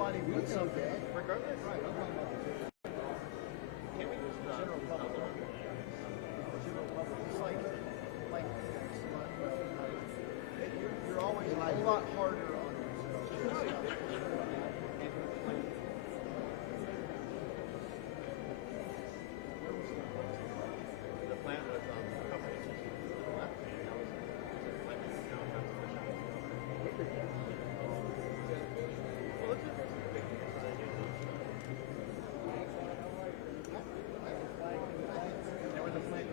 everybody would know that. Regardless. Right, I'm talking about the Can we just general public. General public. It's like you're always a lot harder on yourself. The plant was company. What? That was like now it has to push out. Well, let's just make some big things that I do. There was a plant.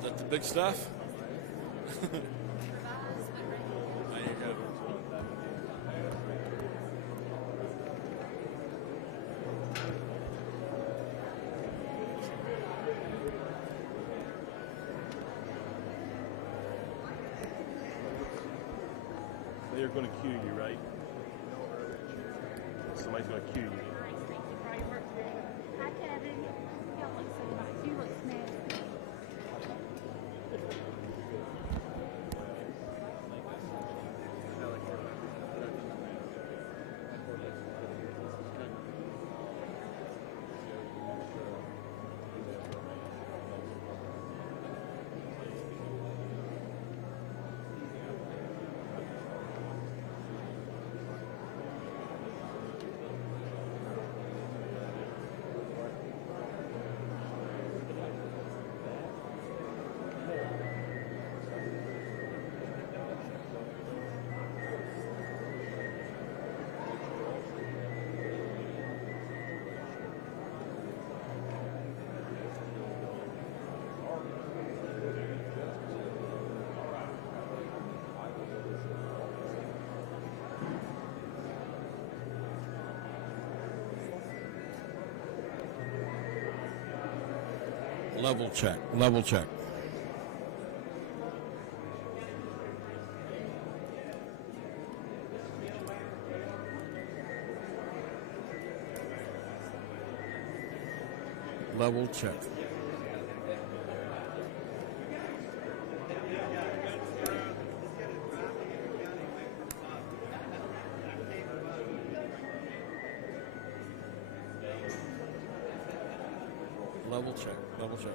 Is that the big stuff? There you go. They're going to cue you, right? Somebody's going to cue you. Hi, Kevin. Y'all look so nice. You look nasty. Level check. Level check. Level check. Level check. Level check.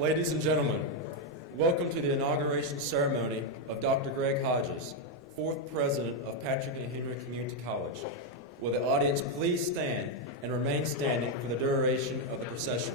Ladies and gentlemen, welcome to the inauguration ceremony of Dr. Greg Hodges, 4th President of Patrick and Henry Community College. Will the audience please stand and remain standing for the duration of the procession?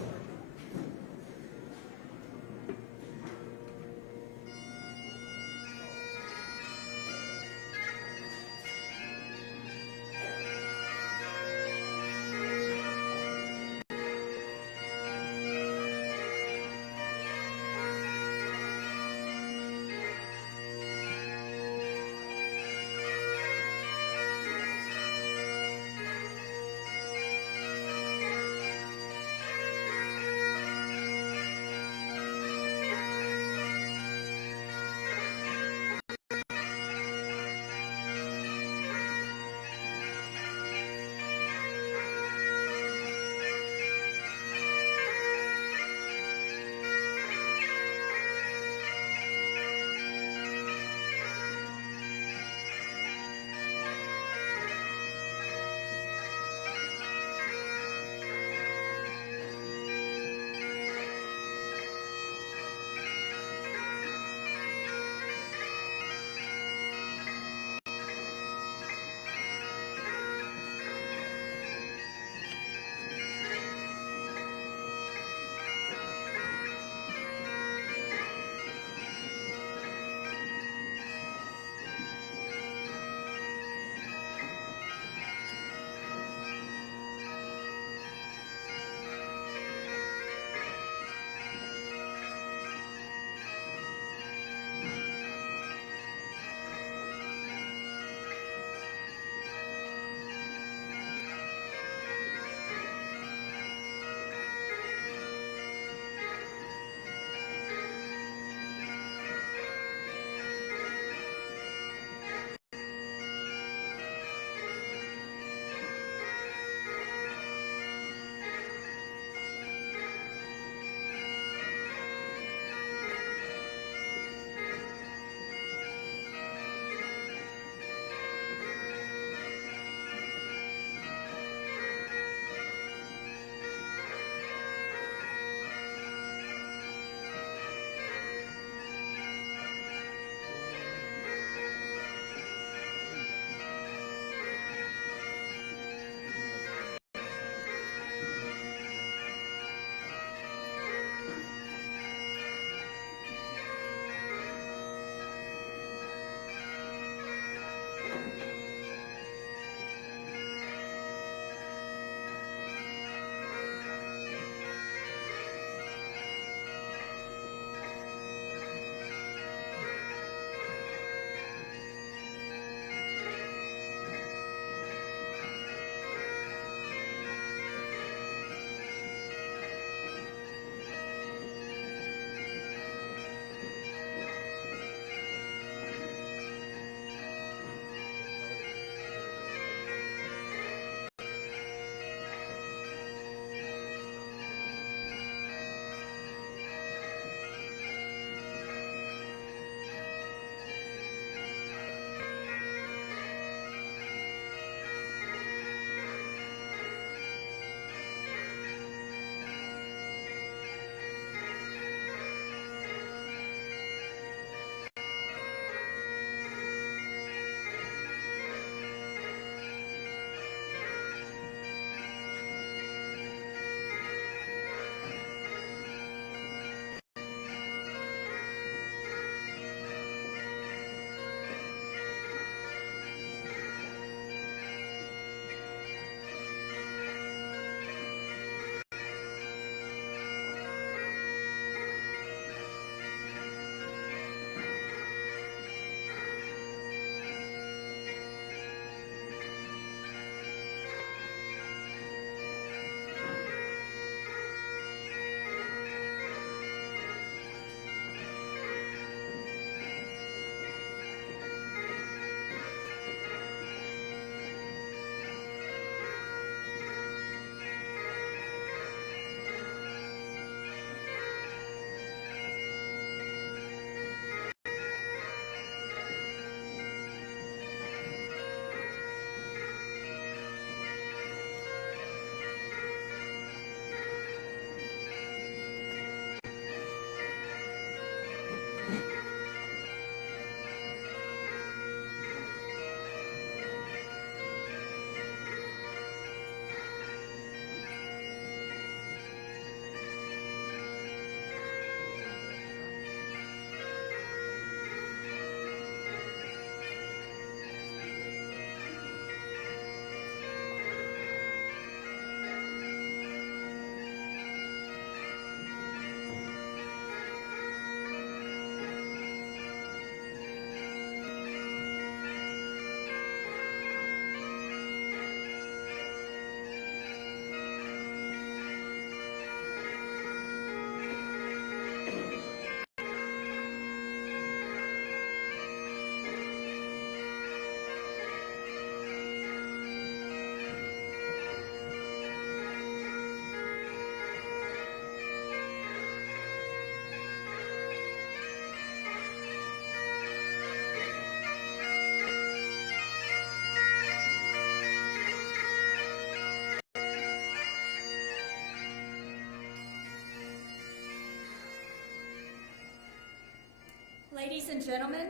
Ladies and gentlemen,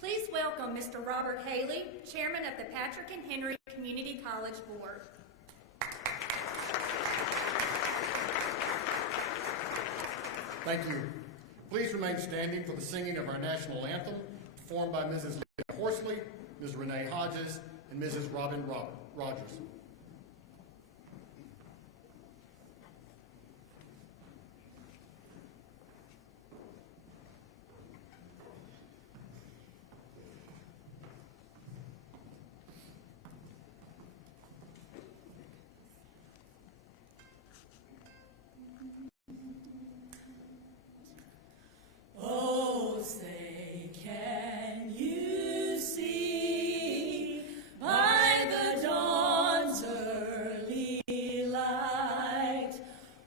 please welcome Mr. Robert Haley, Chairman of the Patrick and Henry Community College Board. Thank you. Please remain standing for the singing of our national anthem, performed by Mrs. Leah Horsley, Ms. Renee Hodges, and Mrs. Robin Rogers. Oh, say, can you see by the dawn's early light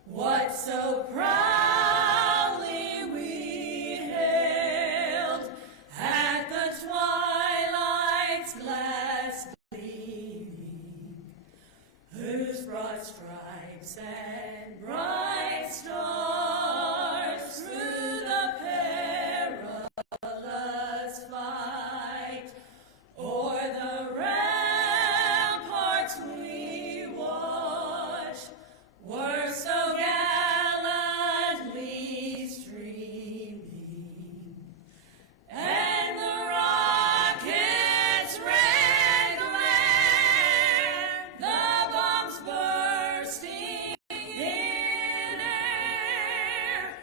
what so proudly we hailed at the twilight's glass gleaming, whose broad stripes and bright stars through the perilous fight o'er the ramparts we watched were so gallantly streaming, and the rocket's red glare, the bombs bursting in air,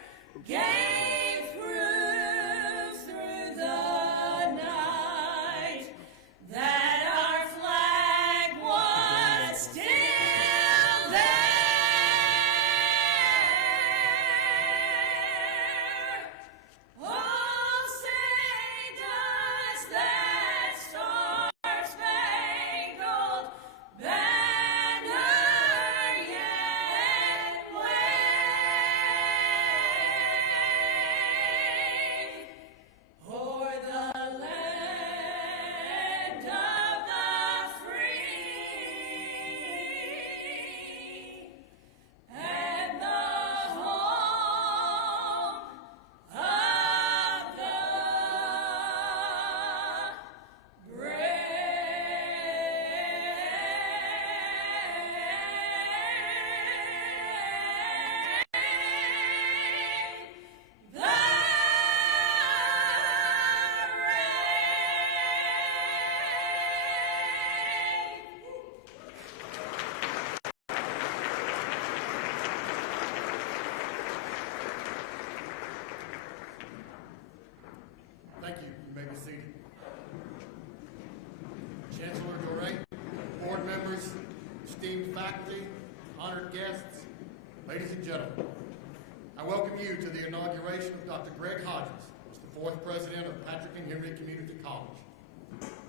gave proof through the night that our flag was still there. Oh, say does that star-spangled banner yet wave o'er the land of the free and the home of the brave. Thank you. You may be seated. Chancellor Doré, board members, esteemed faculty, honored guests, ladies and gentlemen, I welcome you to the inauguration of Dr. Greg Hodges as the fourth president of Patrick and Henry Community College.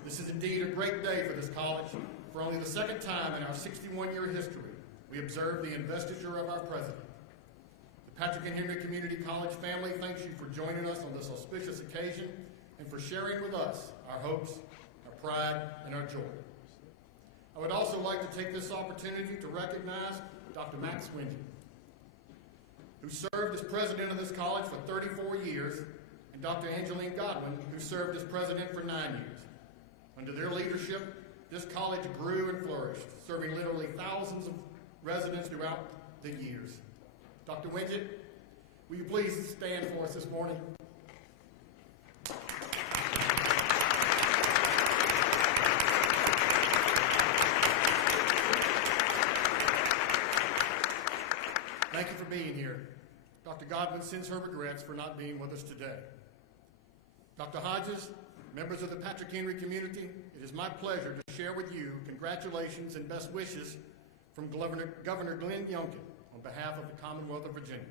This is indeed a great day for this college. For only the second time in our 61-year history, we observe the investiture of our president. The Patrick and Henry Community College family thanks you for joining us on this auspicious occasion and for sharing with us our hopes, our pride, and our joy. I would also like to take this opportunity to recognize Dr. Max Wingy, who served as president of this college for 34 years, and Dr. Angeline Godwin, who served as president for 9 years. Under their leadership, this college grew and flourished, serving literally thousands of residents throughout the years. Dr. Winget, will you please stand for us this morning? Thank you for being here. Dr. Godwin sends her regrets for not being with us today. Dr. Hodges, members of the Patrick Henry community, it is my pleasure to share with you congratulations and best wishes from Governor Glenn Youngkin on behalf of the Commonwealth of Virginia.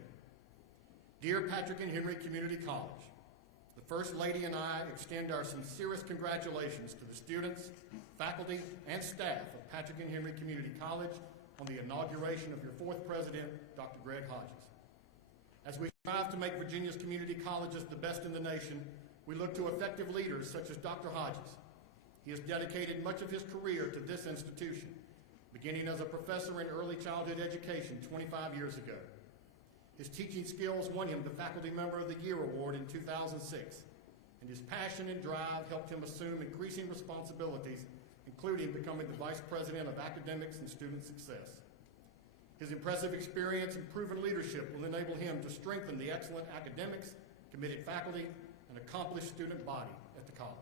Dear Patrick and Henry Community College, the First Lady and I extend our sincerest congratulations to the students, faculty, and staff of Patrick and Henry Community College on the inauguration of your fourth president, Dr. Greg Hodges. As we strive to make Virginia's community colleges the best in the nation, we look to effective leaders such as Dr. Hodges. He has dedicated much of his career to this institution, beginning as a professor in early childhood education 25 years ago. His teaching skills won him the Faculty Member of the Year award in 2006. and his passion and drive helped him assume increasing responsibilities, including becoming the Vice President of Academics and Student Success. His impressive experience and proven leadership will enable him to strengthen the excellent academics, committed faculty, and accomplished student body at the college.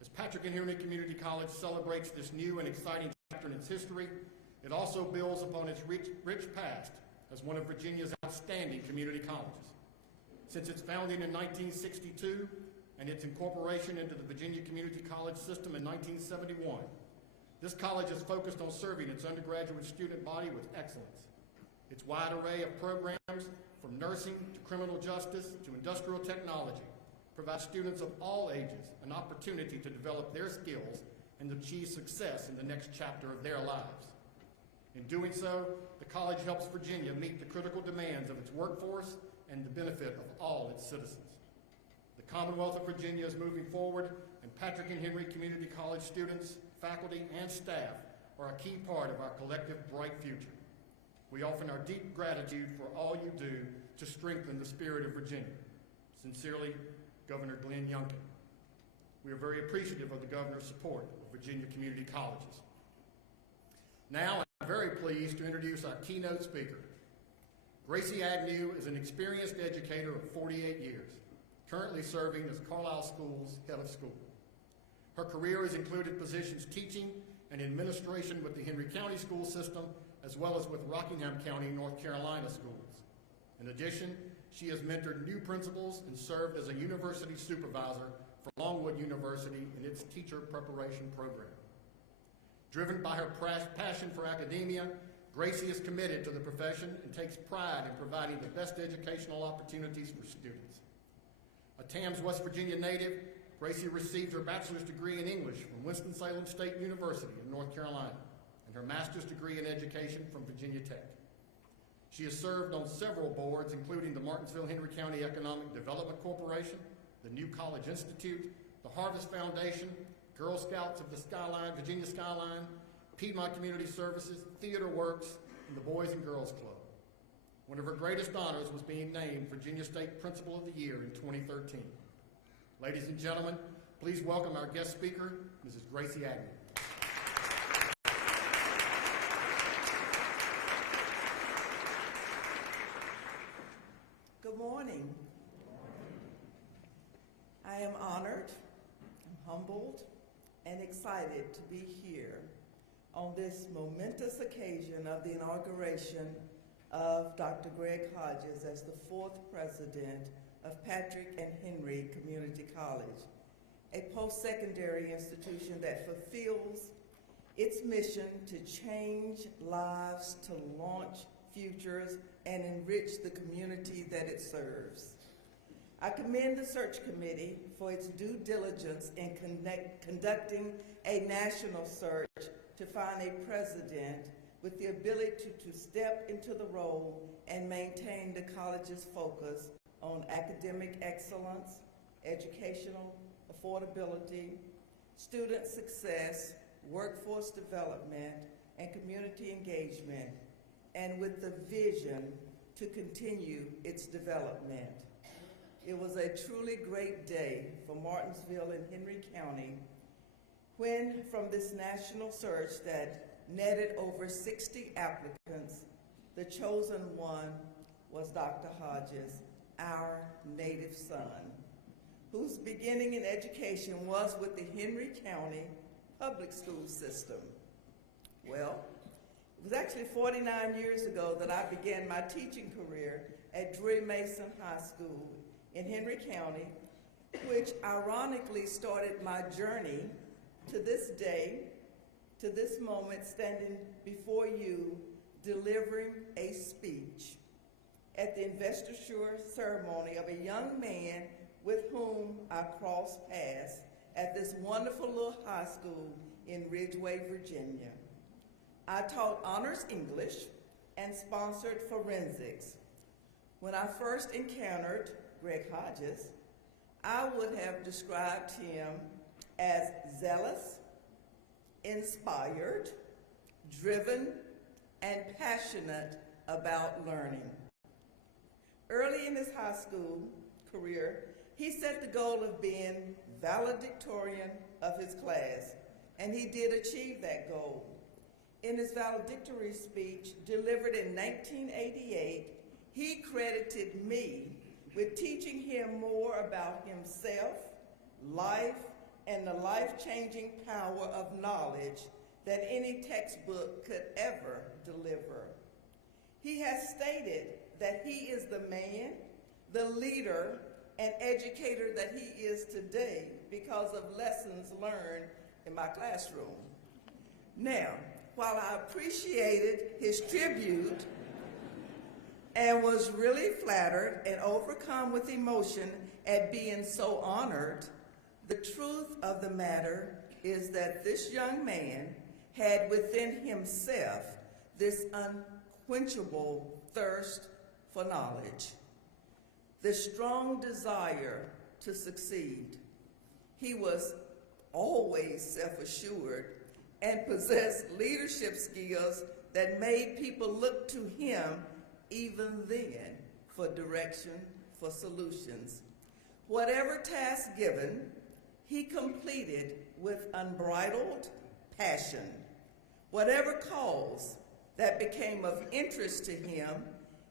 As Patrick and Henry Community College celebrates this new and exciting chapter in its history, it also builds upon its rich past as one of Virginia's outstanding community colleges. Since its founding in 1962 and its incorporation into the Virginia Community College system in 1971, this college is focused on serving its undergraduate student body with excellence. Its wide array of programs, from nursing to criminal justice to industrial technology, provides students of all ages an opportunity to develop their skills and achieve success in the next chapter of their lives. In doing so, the college helps Virginia meet the critical demands of its workforce and the benefit of all its citizens. The Commonwealth of Virginia is moving forward, and Patrick and Henry Community College students, faculty, and staff are a key part of our collective bright future. We offer our deep gratitude for all you do to strengthen the spirit of Virginia. Sincerely, Governor Glenn Youngkin. We are very appreciative of the governor's support of Virginia community colleges. Now, I'm very pleased to introduce our keynote speaker. Gracie Agnew is an experienced educator of 48 years, currently serving as Carlisle School's head of school. Her career has included positions teaching and administration with the Henry County school system, as well as with Rockingham County, North Carolina schools. In addition, she has mentored new principals and served as a university supervisor for Longwood University in its teacher preparation program. Driven by her passion for academia, Gracie is committed to the profession and takes pride in providing the best educational opportunities for students. A Tams, West Virginia native, Gracie received her bachelor's degree in English from Winston-Salem State University in North Carolina and her master's degree in education from Virginia Tech. She has served on several boards, including the Martinsville-Henry County Economic Development Corporation, the New College Institute, the Harvest Foundation, Girl Scouts of the Skyline, Virginia Skyline, Piedmont Community Services, Theater Works, and the Boys and Girls Club. One of her greatest honors was being named Virginia State Principal of the Year in 2013. Ladies and gentlemen, please welcome our guest speaker, Mrs. Gracie Agnew. Good morning. I am honored, humbled, and excited to be here on this momentous occasion of the inauguration of Dr. Greg Hodges as the 4th president of Patrick and Henry Community College, a post-secondary institution that fulfills its mission to change lives, to launch futures, and enrich the community that it serves. I commend the search committee for its due diligence in conducting a national search to find a president with the ability to step into the role and maintain the college's focus on academic excellence, educational affordability, student success, workforce development, and community engagement, and with the vision to continue its development. It was a truly great day for Martinsville and Henry County when, from this national search that netted over 60 applicants, the chosen one was Dr. Hodges, our native son, whose beginning in education was with the Henry County public school system. Well, it was actually 49 years ago that I began my teaching career at Drury Mason High School in Henry County, which ironically started my journey to this day, to this moment, standing before you, delivering a speech at the investiture ceremony of a young man with whom I crossed paths at this wonderful little high school in Ridgeway, Virginia. I taught honors English and sponsored forensics. When I first encountered Greg Hodges, I would have described him as zealous, inspired, driven, and passionate about learning. Early in his high school career, He set the goal of being valedictorian of his class, and he did achieve that goal. In his valedictory speech delivered in 1988, he credited me with teaching him more about himself, life, and the life-changing power of knowledge that any textbook could ever deliver. He has stated that he is the man, the leader, and educator that he is today because of lessons learned in my classroom. Now, while I appreciated his tribute and was really flattered and overcome with emotion at being so honored, the truth of the matter is that this young man had within himself this unquenchable thirst for knowledge, the strong desire to succeed. He was always self-assured and possessed leadership skills that made people look to him even then for direction, for solutions. Whatever task given, he completed with unbridled passion. Whatever cause that became of interest to him,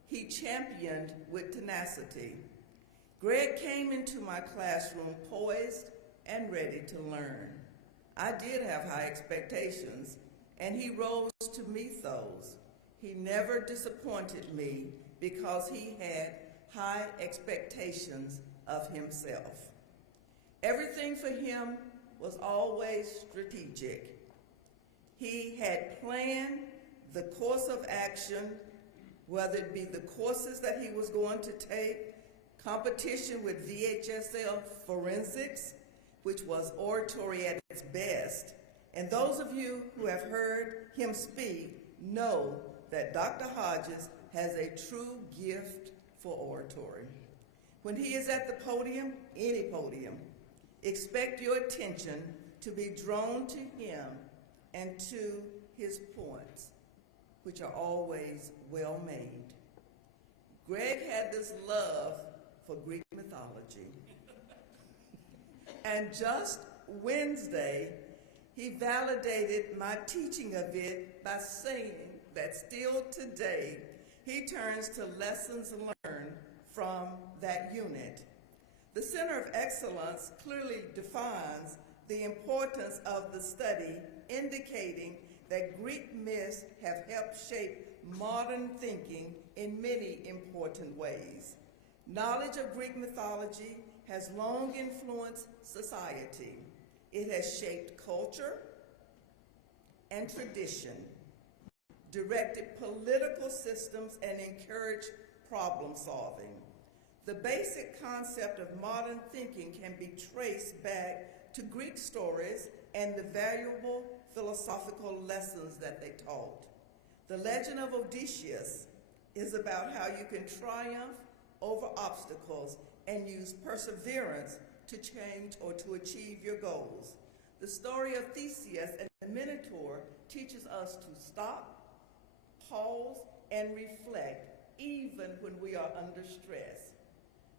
he championed with tenacity. Greg came into my classroom poised and ready to learn. I did have high expectations, and he rose to meet those. He never disappointed me because he had high expectations of himself. Everything for him was always strategic. He had planned the course of action, whether it be the courses that he was going to take, competition with VHSL forensics, which was oratory at its best. And those of you who have heard him speak know that Dr. Hodges has a true gift for oratory. When he is at the podium, any podium, expect your attention to be drawn to him and to his points, which are always well made. Greg had this love for Greek mythology. And just Wednesday, he validated my teaching of it by saying that still today, he turns to lessons learned from that unit. The Center of Excellence clearly defines the importance of the study, indicating that Greek myths have helped shape modern thinking in many important ways. Knowledge of Greek mythology has long influenced society. It has shaped culture and tradition, directed political systems, and encouraged problem solving. The basic concept of modern thinking can be traced back to Greek stories and the valuable philosophical lessons that they taught. The legend of Odysseus is about how you can triumph over obstacles and use perseverance to change or to achieve your goals. The story of Theseus and the Minotaur teaches us to stop, pause, and reflect even when we are under stress.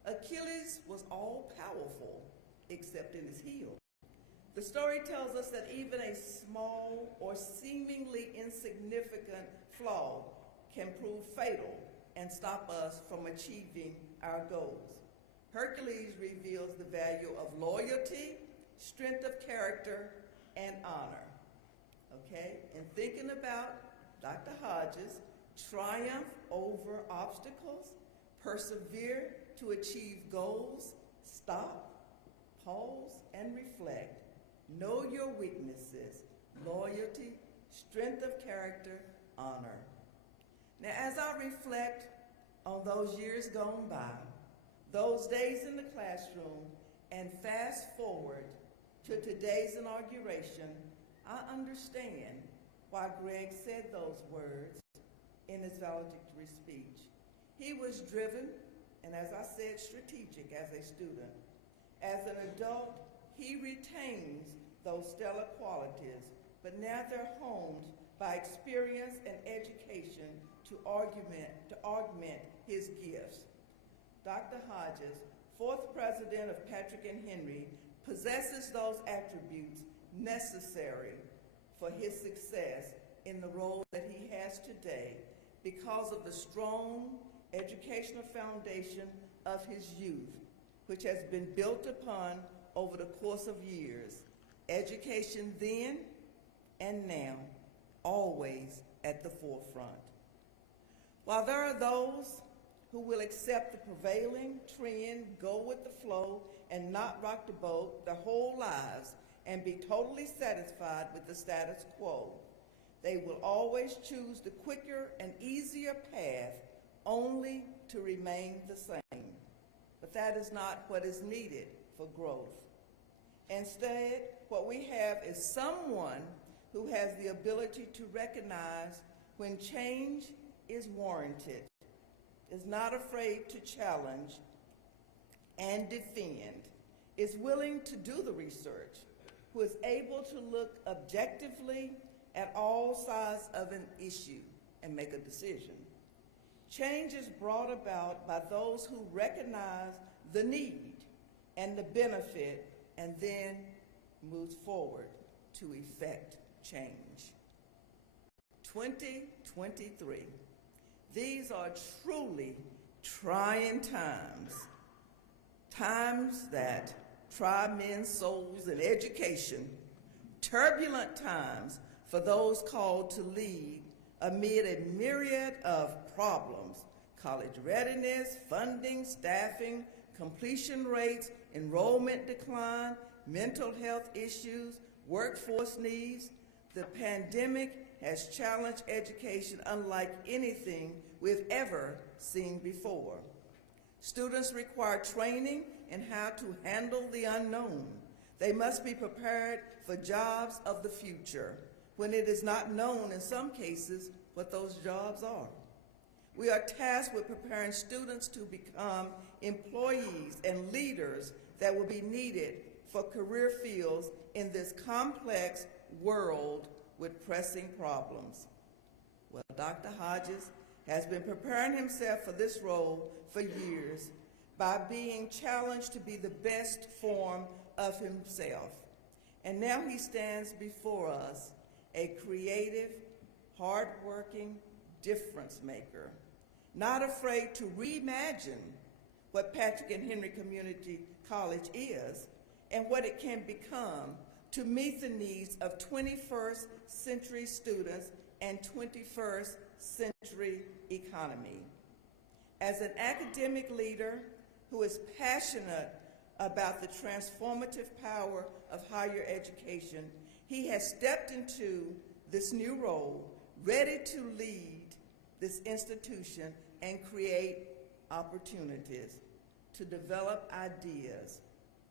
Achilles was all-powerful except in his heel. The story tells us that even a small or seemingly insignificant flaw can prove fatal and stop us from achieving our goals. Hercules reveals the value of loyalty, strength of character, and honor. Okay? And thinking about Dr. Hodges, triumph over obstacles, persevere to achieve goals, stop, pause, and reflect. Know your weaknesses, loyalty, strength of character, honor. Now, as I reflect on those years gone by, those days in the classroom, and fast forward to today's inauguration, I understand why Greg said those words in his valedictory speech. He was driven, and as I said, strategic as a student. As an adult, he retains those stellar qualities, but now they're honed by experience and education to augment his gifts. Dr. Hodges fourth president of Patrick and Henry, possesses those attributes necessary for his success in the role that he has today because of the strong educational foundation of his youth, which has been built upon over the course of years. Education then and now, always at the forefront. While there are those who will accept the prevailing trend, go with the flow, and not rock the boat their whole lives and be totally satisfied with the status quo, they will always choose the quicker and easier path only to remain the same. But that is not what is needed for growth. Instead, what we have is someone who has the ability to recognize when change is warranted, is not afraid to challenge and defend, is willing to do the research, who is able to look objectively at all sides of an issue and make a decision. Change is brought about by those who recognize the need and the benefit and then moves forward to effect change. 2023. These are truly trying times, times that try men's souls in education, turbulent times for those called to lead amid a myriad of problems: college readiness, funding, staffing, completion rates, enrollment decline, mental health issues, workforce needs. The pandemic has challenged education unlike anything we've ever seen before. Students require training in how to handle the unknown. They must be prepared for jobs of the future when it is not known in some cases what those jobs are. We are tasked with preparing students to become employees and leaders that will be needed for career fields in this complex world with pressing problems. Well, Dr. Hodges has been preparing himself for this role for years by being challenged to be the best form of himself. And now he stands before us, a creative, hardworking difference maker, not afraid to reimagine what Patrick and Henry Community College is and what it can become to meet the needs of 21st century students and 21st century economy. As an academic leader who is passionate about the transformative power of higher education, he has stepped into this new role, ready to lead this institution and create opportunities to develop ideas,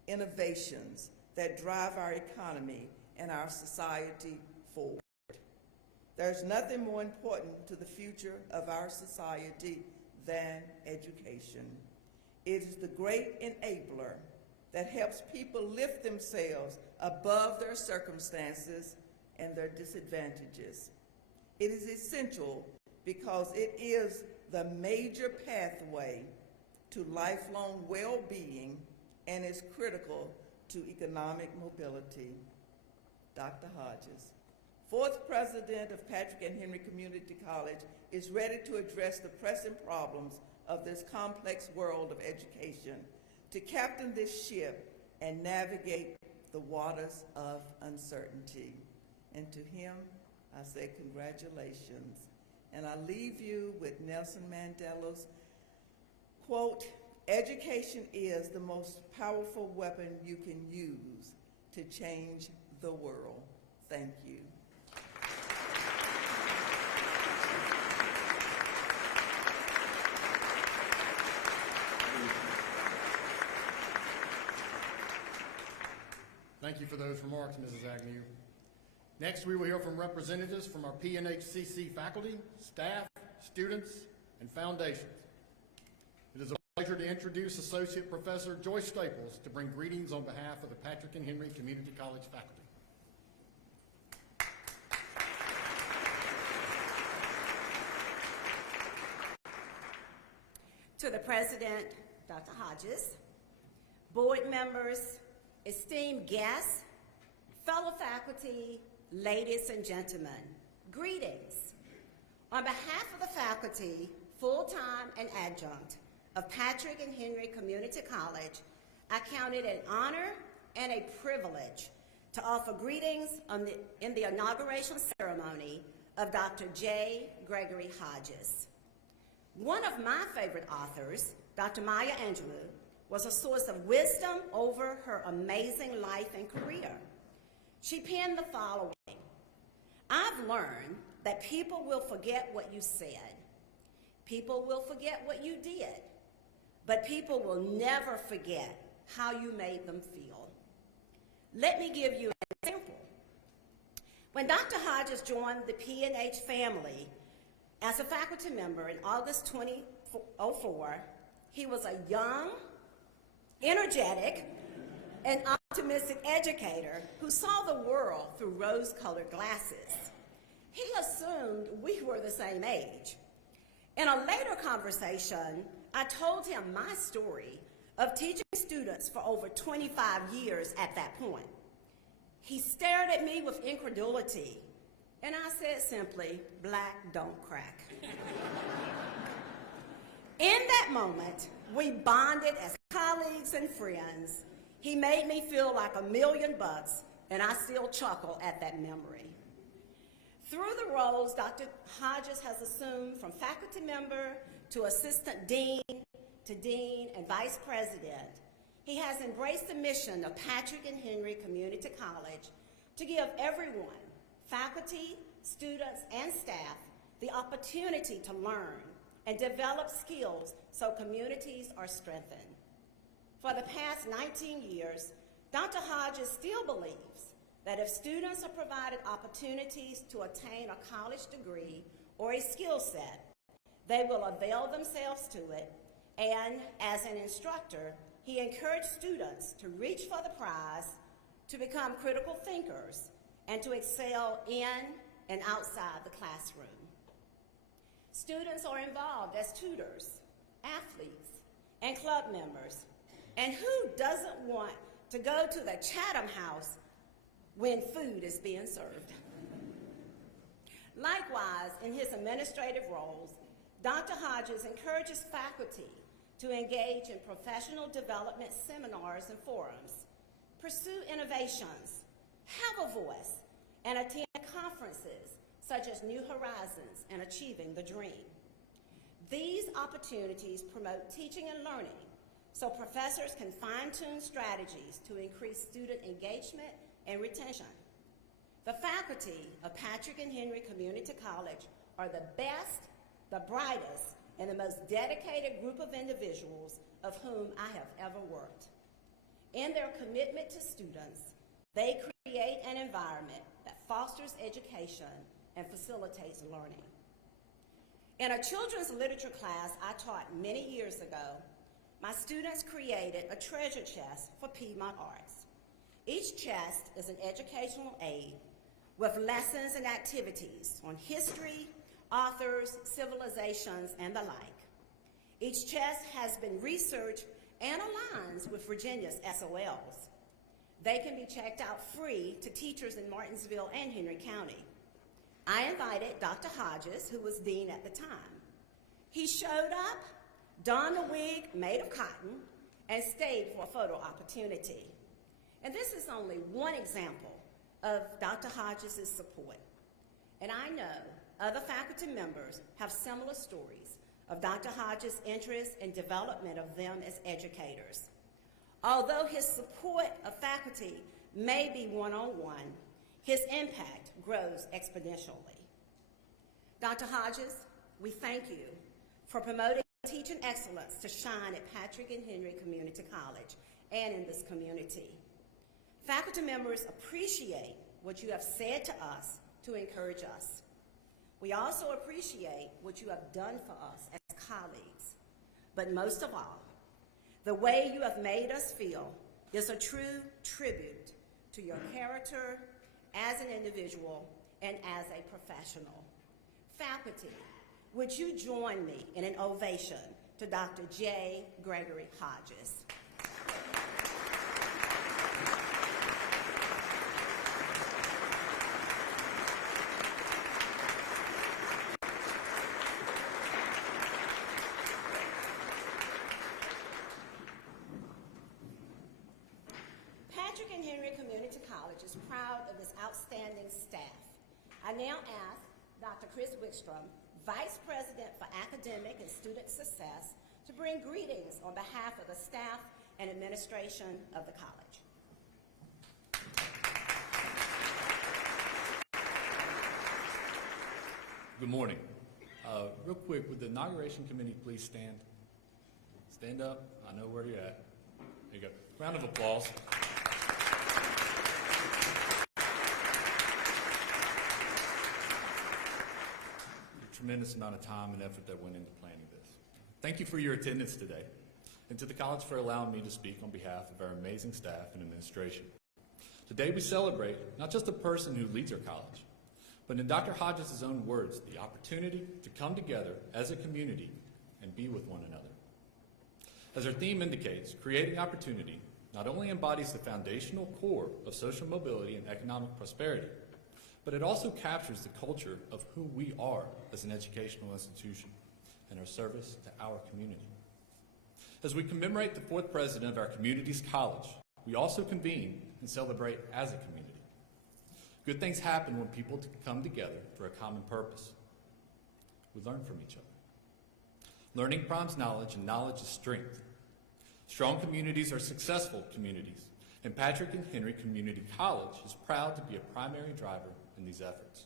innovations that drive our economy and our society forward. There's nothing more important to the future of our society than education. It is the great enabler that helps people lift themselves above their circumstances and their disadvantages. It is essential because it is the major pathway to lifelong well-being and is critical to economic mobility. Dr. Hodges, fourth president of Patrick and Henry Community College, is ready to address the pressing problems of this complex world of education, to captain this ship and navigate the waters of uncertainty. And to him, I say congratulations. And I leave you with Nelson Mandela's quote, "Education is the most powerful weapon you can use to change the world." Thank you. Thank you for those remarks, Mrs. Agnew. Next, we will hear from representatives from our P&HCC faculty, staff, students, and foundations. It is a pleasure to introduce Associate Professor Joyce Staples to bring greetings on behalf of the Patrick and Henry Community College faculty. To the President, Dr. Hodges, board members, esteemed guests, fellow faculty, ladies and gentlemen, greetings. On behalf of the faculty, full-time and adjunct of Patrick and Henry Community College, I count it an honor and a privilege to offer greetings in the inauguration ceremony of Dr. J. Gregory Hodges. One of my favorite authors, Dr. Maya Angelou, was a source of wisdom over her amazing life and career. She penned the following: I've learned that people will forget what you said. People will forget what you did, but people will never forget how you made them feel. Let me give you an example. When Dr. Hodges joined the P&H family as a faculty member in August 2004, he was a young, energetic, and optimistic educator who saw the world through rose-colored glasses. He assumed we were the same age. In a later conversation, I told him my story of teaching students for over 25 years at that point. He stared at me with incredulity, and I said simply, "Black don't crack." In that moment, we bonded as colleagues and friends. He made me feel like $1,000,000, and I still chuckle at that memory. Through the roles Dr. Hodges has assumed, from faculty member to assistant dean to dean and vice president, he has embraced the mission of Patrick and Henry Community College to give everyone, faculty, students, and staff, the opportunity to learn and develop skills so communities are strengthened. For the past 19 years, Dr. Hodges still believes that if students are provided opportunities to attain a college degree or a skill set, they will avail themselves to it, and as an instructor, he encouraged students to reach for the prize, to become critical thinkers, and to excel in and outside the classroom. Students are involved as tutors, athletes, and club members. And who doesn't want to go to the Chatham House when food is being served? Likewise, in his administrative roles, Dr. Hodges encourages faculty to engage in professional development seminars and forums, pursue innovations, have a voice, and attend conferences such as New Horizons and Achieving the Dream. These opportunities promote teaching and learning so professors can fine-tune strategies to increase student engagement and retention. The faculty of Patrick and Henry Community College are the best, the brightest, and the most dedicated group of individuals of whom I have ever worked. In their commitment to students, they create an environment that fosters education and facilitates learning. In a children's literature class I taught many years ago, my students created a treasure chest for Piedmont Arts. Each chest is an educational aid with lessons and activities on history, authors, civilizations, and the like. Each chest has been researched and aligns with Virginia's SOLs. They can be checked out free to teachers in Martinsville and Henry County. I invited Dr. Hodges, who was dean at the time. He showed up, donned a wig made of cotton, and stayed for a photo opportunity. And this is only one example of Dr. Hodges' support. And I know other faculty members have similar stories of Dr. Hodges' interest and development of them as educators. Although his support of faculty may be one-on-one, his impact grows exponentially. Dr. Hodges, we thank you for promoting teaching excellence to shine at Patrick and Henry Community College and in this community. Faculty members appreciate what you have said to us to encourage us. We also appreciate what you have done for us as colleagues. But most of all, the way you have made us feel is a true tribute to your character as an individual and as a professional. Faculty, would you join me in an ovation to Dr. J. Gregory Hodges? is proud of its outstanding staff. I now ask Dr. Chris Wickstrom, Vice President for Academic and Student Success, to bring greetings on behalf of the staff and administration of the college. Good morning. Real quick, would the inauguration committee please stand? Stand up. I know where you're at. There you go. Round of applause. A tremendous amount of time and effort that went into planning this. Thank you for your attendance today, and to the college for allowing me to speak on behalf of our amazing staff and administration. Today we celebrate not just the person who leads our college, but in Dr. Hodges' own words, the opportunity to come together as a community and be with one another. As our theme indicates, creating opportunity not only embodies the foundational core of social mobility and economic prosperity, but it also captures the culture of who we are as an educational institution and our service to our community. As we commemorate the 4th president of our community's college, we also convene and celebrate as a community. Good things happen when people come together for a common purpose. We learn from each other. Learning primes knowledge, and knowledge is strength. Strong communities are successful communities, and Patrick and Henry Community College is proud to be a primary driver in these efforts.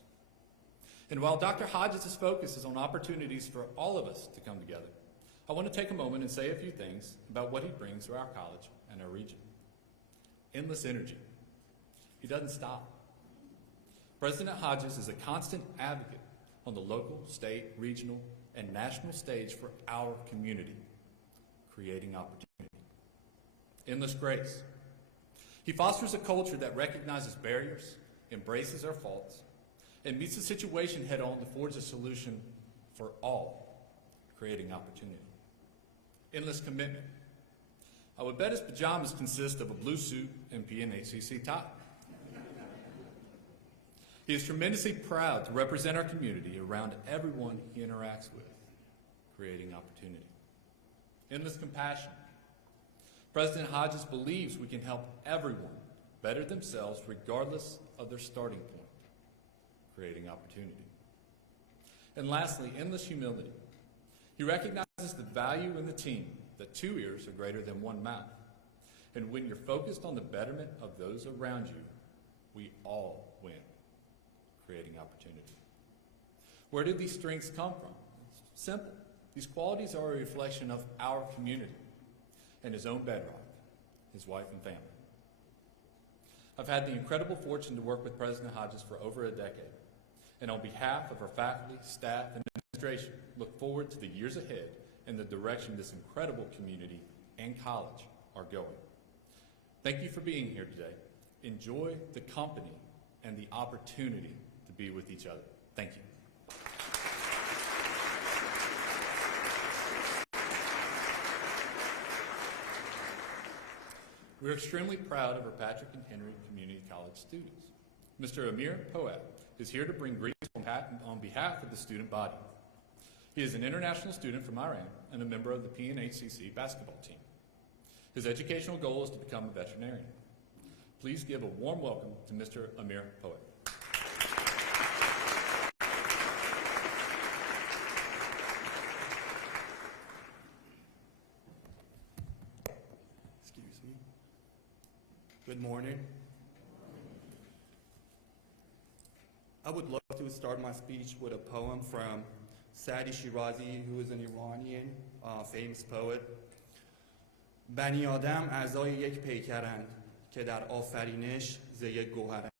And while Dr. Hodges' focus is on opportunities for all of us to come together, I want to take a moment and say a few things about what he brings to our college and our region. Endless energy. He doesn't stop. President Hodges is a constant advocate on the local, state, regional, and national stage for our community, creating opportunity. Endless grace. He fosters a culture that recognizes barriers, embraces our faults, and meets the situation head-on to forge a solution for all, creating opportunity. Endless commitment. I would bet his pajamas consist of a blue suit and P&HCC tie. He is tremendously proud to represent our community around everyone he interacts with, creating opportunity. Endless compassion. President Hodges believes we can help everyone better themselves regardless of their starting point, creating opportunity. And lastly, endless humility. He recognizes the value in the team that 2 ears are greater than one mouth. And when you're focused on the betterment of those around you, we all win, creating opportunity. Where did these strengths come from? Simple. These qualities are a reflection of our community and his own bedrock, his wife and family. I've had the incredible fortune to work with President Hodges for over a decade, and on behalf of our faculty, staff, and administration, look forward to the years ahead and the direction this incredible community and college are going. Thank you for being here today. Enjoy the company and the opportunity to be with each other. Thank you. We're extremely proud of our Patrick and Henry Community College students. Mr. Amir Poat is here to bring greetings on behalf of the student body. He is an international student from Iran and a member of the P&HCC basketball team. His educational goal is to become a veterinarian. Please give a warm welcome to Mr. Amir Poat. Excuse me. Good morning. I would love to start my speech with a poem from Sadi Shirazi, who is an Iranian famous poet. بنی آدم اعضای یک پیکرند که در آفرینش ز یک گوهرند.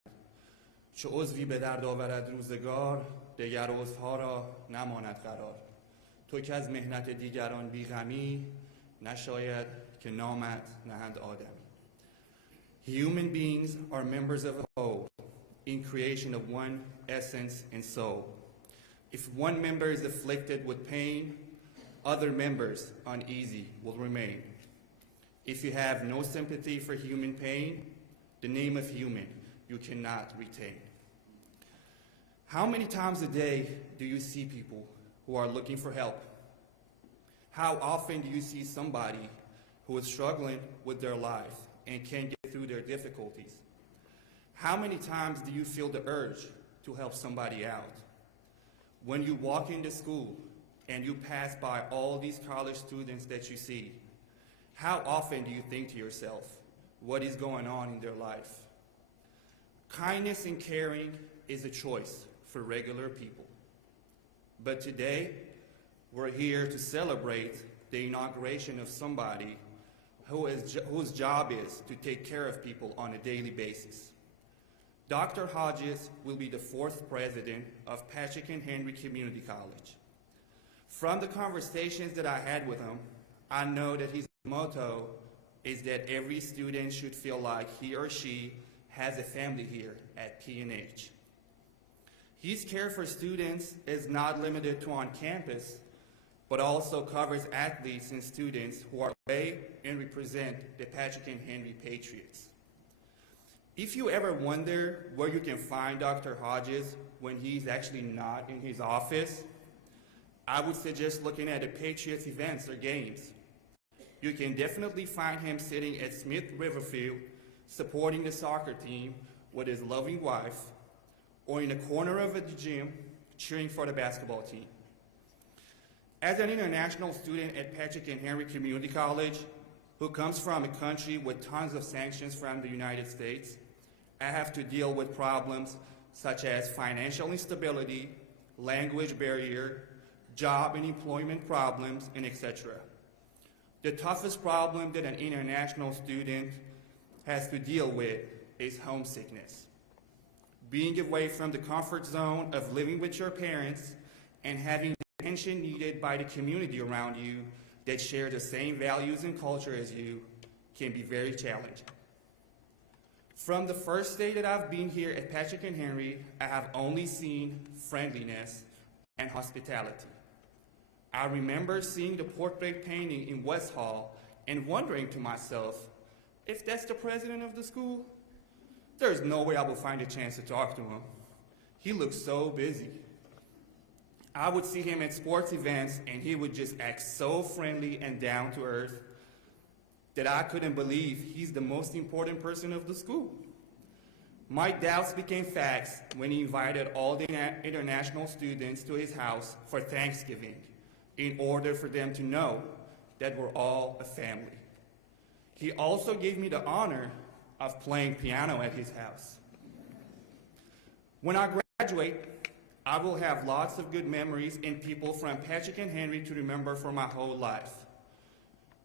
چو عضوی به درد آورد روزگار دگر عضوها را نماند قرار. تو که از مهنت دیگران بیغمی نشاید که نامت نهند آدمی. Human beings are members of a whole in creation of one essence and soul. If one member is afflicted with pain, other members uneasy will remain. If you have no sympathy for human pain, the name of human you cannot retain. How many times a day do you see people who are looking for help? How often do you see somebody who is struggling with their life and can't get through their difficulties? How many times do you feel the urge to help somebody out? When you walk into school and you pass by all these college students that you see, how often do you think to yourself, what is going on in their life? Kindness and caring is a choice for regular people. But today, we're here to celebrate the inauguration of somebody whose job is to take care of people on a daily basis. Dr. Hodges will be the 4th president of Patrick and Henry Community College. From the conversations that I had with him, I know that his motto is that every student should feel like he or she has a family here at P&H. His care for students is not limited to on campus, but also covers athletes and students who are away and represent the Patrick and Henry Patriots. If you ever wonder where you can find Dr. Hodges when he's actually not in his office, I would suggest looking at the Patriots events or games. You can definitely find him sitting at Smith Riverfield supporting the soccer team with his loving wife, or in a corner of the gym cheering for the basketball team. As an international student at Patrick and Henry Community College, who comes from a country with tons of sanctions from the United States, I have to deal with problems such as financial instability, language barrier, job and employment problems, and etc. The toughest problem that an international student has to deal with is homesickness. Being away from the comfort zone of living with your parents and having the attention needed by the community around you that share the same values and culture as you can be very challenging. From the first day that I've been here at Patrick and Henry, I have only seen friendliness and hospitality. I remember seeing the portrait painting in West Hall and wondering to myself, if that's the president of the school, there's no way I will find a chance to talk to him. He looks so busy. I would see him at sports events and he would just act so friendly and down to earth that I couldn't believe he's the most important person of the school. My doubts became facts when he invited all the international students to his house for Thanksgiving in order for them to know that we're all a family. He also gave me the honor of playing piano at his house. When I graduate, I will have lots of good memories and people from Patrick and Henry to remember for my whole life.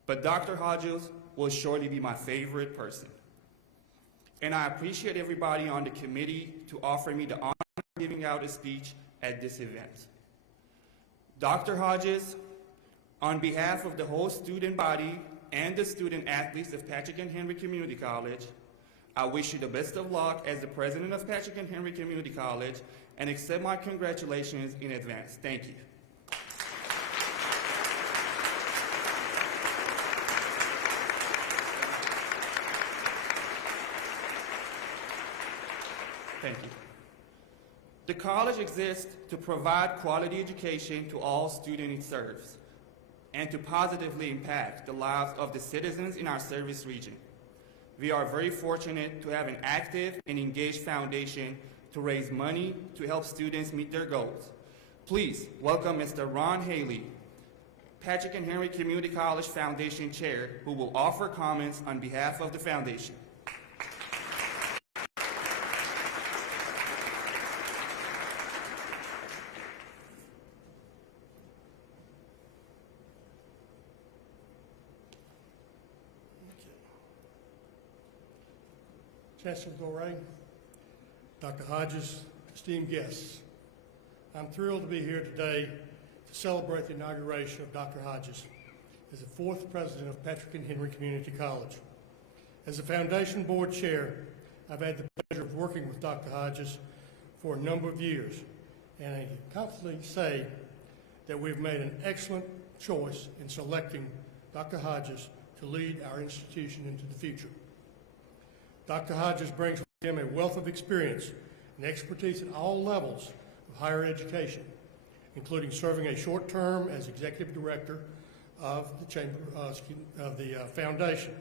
But Dr. Hodges will surely be my favorite person. And I appreciate everybody on the committee to offer me the honor of giving out a speech at this event. Dr. Hodges, on behalf of the whole student body and the student athletes of Patrick and Henry Community College, I wish you the best of luck as the president of Patrick and Henry Community College and accept my congratulations in advance. Thank you. Thank you. The college exists to provide quality education to all students it serves and to positively impact the lives of the citizens in our service region. We are very fortunate to have an active and engaged foundation to raise money to help students meet their goals. Please welcome Mr. Ron Haley, Patrick and Henry Community College Foundation Chair, who will offer comments on behalf of the foundation. Chancellor Gorey, Dr. Hodges, esteemed guests, I'm thrilled to be here today to celebrate the inauguration of Dr. Hodges as the 4th president of Patrick and Henry Community College. As the Foundation Board Chair, I've had the pleasure of working with Dr. Hodges for a number of years, and I can confidently say that we've made an excellent choice in selecting Dr. Hodges to lead our institution into the future. Dr. Hodges brings with him a wealth of experience and expertise at all levels of higher education, including serving a short term as executive director of the Foundation.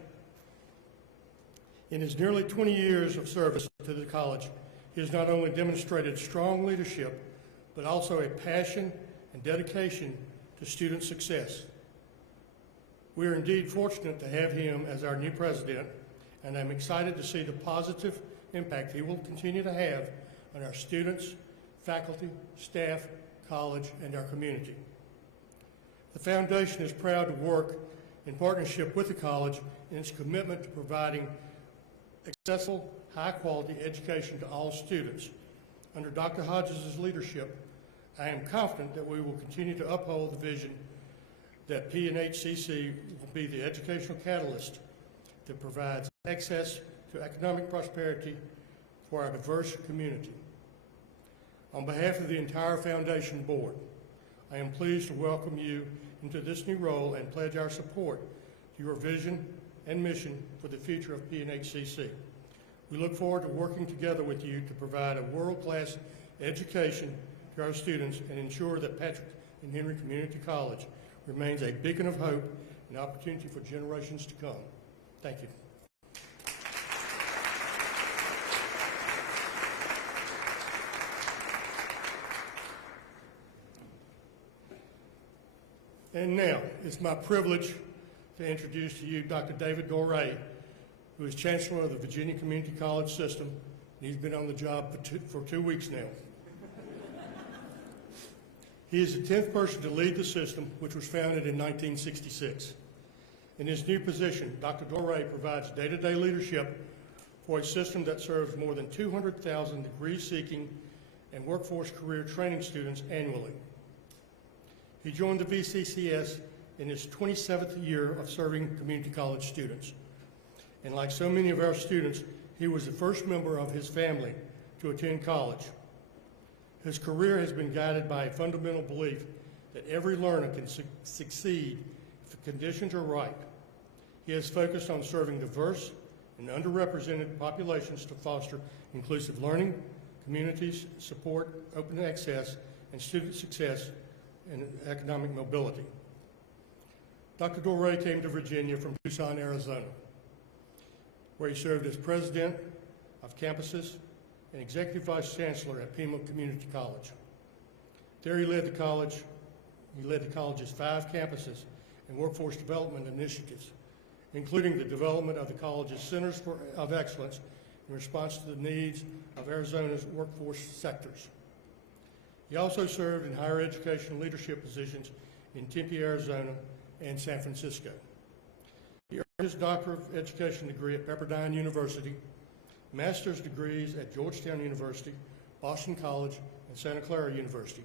In his nearly 20 years of service to the college, he has not only demonstrated strong leadership, but also a passion and dedication to student success. We are indeed fortunate to have him as our new president, and I'm excited to see the positive impact he will continue to have on our students, faculty, staff, college, and our community. The foundation is proud to work in partnership with the college in its commitment to providing accessible, high-quality education to all students. Under Dr. Hodges' leadership, I am confident that we will continue to uphold the vision that P&HCC will be the educational catalyst that provides access to economic prosperity for our diverse community. On behalf of the entire Foundation Board, I am pleased to welcome you into this new role and pledge our support to your vision and mission for the future of P&HCC. We look forward to working together with you to provide a world-class education to our students and ensure that Patrick and Henry Community College remains a beacon of hope and opportunity for generations to come. Thank you. And now, it's my privilege to introduce to you Dr. David Doré, who is Chancellor of the Virginia Community College System, and he's been on the job for 2 weeks now. He is the 10th person to lead the system, which was founded in 1966. In his new position, Dr. Doré provides day-to-day leadership for a system that serves more than 200,000 degree-seeking and workforce career training students annually. He joined the VCCS in his 27th year of serving community college students. And like so many of our students, he was the first member of his family to attend college. His career has been guided by a fundamental belief that every learner can succeed if the conditions are right. He has focused on serving diverse and underrepresented populations to foster inclusive learning, communities, support, open access, and student success and economic mobility. Dr. Doré came to Virginia from Tucson, Arizona, where he served as president of campuses and executive vice chancellor at Pima Community College. There he led the college's 5 campuses and workforce development initiatives, including the development of the college's Centers of Excellence in response to the needs of Arizona's workforce sectors. He also served in higher education leadership positions in Tempe, Arizona, and San Francisco. He earned his Doctor of Education degree at Pepperdine University, master's degrees at Georgetown University, Boston College, and Santa Clara University,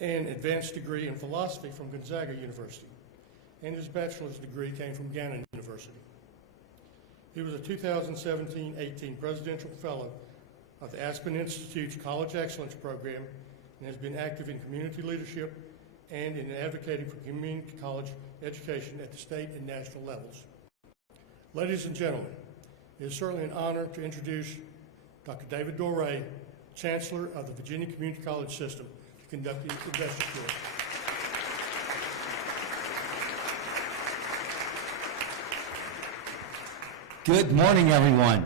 and advanced degree in philosophy from Gonzaga University, and his bachelor's degree came from Gannon University. He was a 2017-18 Presidential Fellow of the Aspen Institute's College Excellence Program and has been active in community leadership and in advocating for community college education at the state and national levels. Ladies and gentlemen, it is certainly an honor to introduce Dr. David Doré, Chancellor of the Virginia Community College System, to conduct the investiture. Good morning, everyone.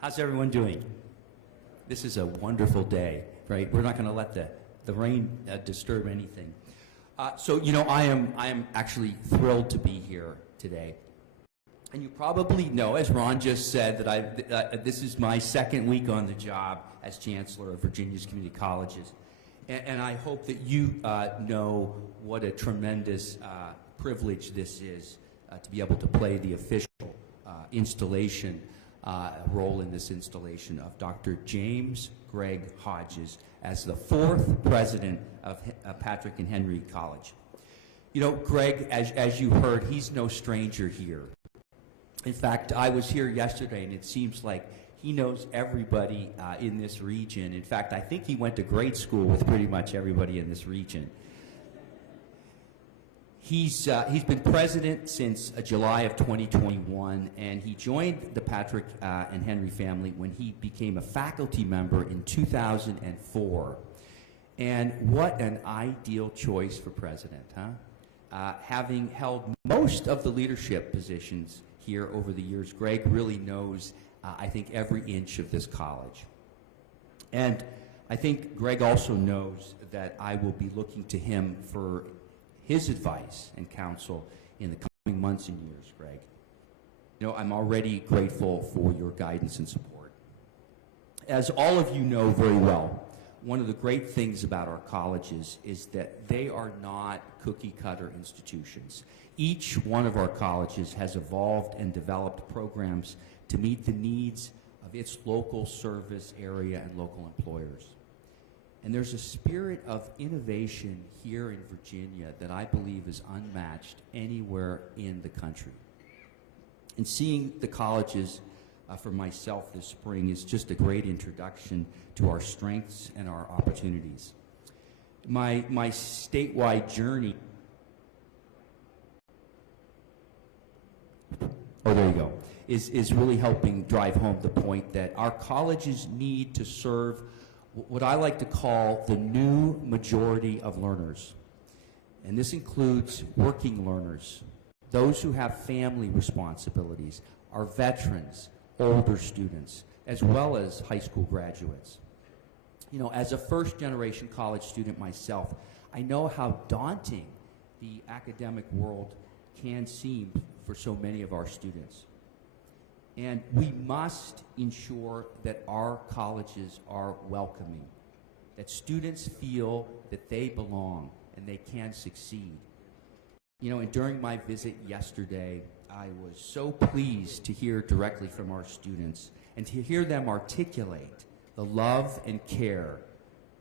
How's everyone doing? This is a wonderful day, right? We're not going to let the rain disturb anything. So, you know, I am actually thrilled to be here today. And you probably know, as Ron just said, that this is my second week on the job as Chancellor of Virginia's community colleges. And I hope that you know what a tremendous privilege this is to be able to play the official installation role in this installation of Dr. James Greg Hodges as the 4th president of Patrick and Henry College. You know, Greg, as you heard, he's no stranger here. In fact, I was here yesterday, and it seems like he knows everybody in this region. In fact, I think he went to grade school with pretty much everybody in this region. He's been president since July of 2021, and he joined the Patrick and Henry family when he became a faculty member in 2004. And what an ideal choice for president, huh? Having held most of the leadership positions here over the years, Greg really knows, I think, every inch of this college. And I think Greg also knows that I will be looking to him for his advice and counsel in the coming months and years, Greg. You know, I'm already grateful for your guidance and support. As all of you know very well, one of the great things about our colleges is that they are not cookie-cutter institutions. Each one of our colleges has evolved and developed programs to meet the needs of its local service area and local employers. And there's a spirit of innovation here in Virginia that I believe is unmatched anywhere in the country. And seeing the colleges for myself this spring is just a great introduction to our strengths and our opportunities. My statewide journey, oh, there you go, is really helping drive home the point that our colleges need to serve what I like to call the new majority of learners. And this includes working learners, those who have family responsibilities, our veterans, older students, as well as high school graduates. You know, as a first-generation college student myself, I know how daunting the academic world can seem for so many of our students. And we must ensure that our colleges are welcoming, that students feel that they belong and they can succeed. You know, and during my visit yesterday, I was so pleased to hear directly from our students and to hear them articulate the love and care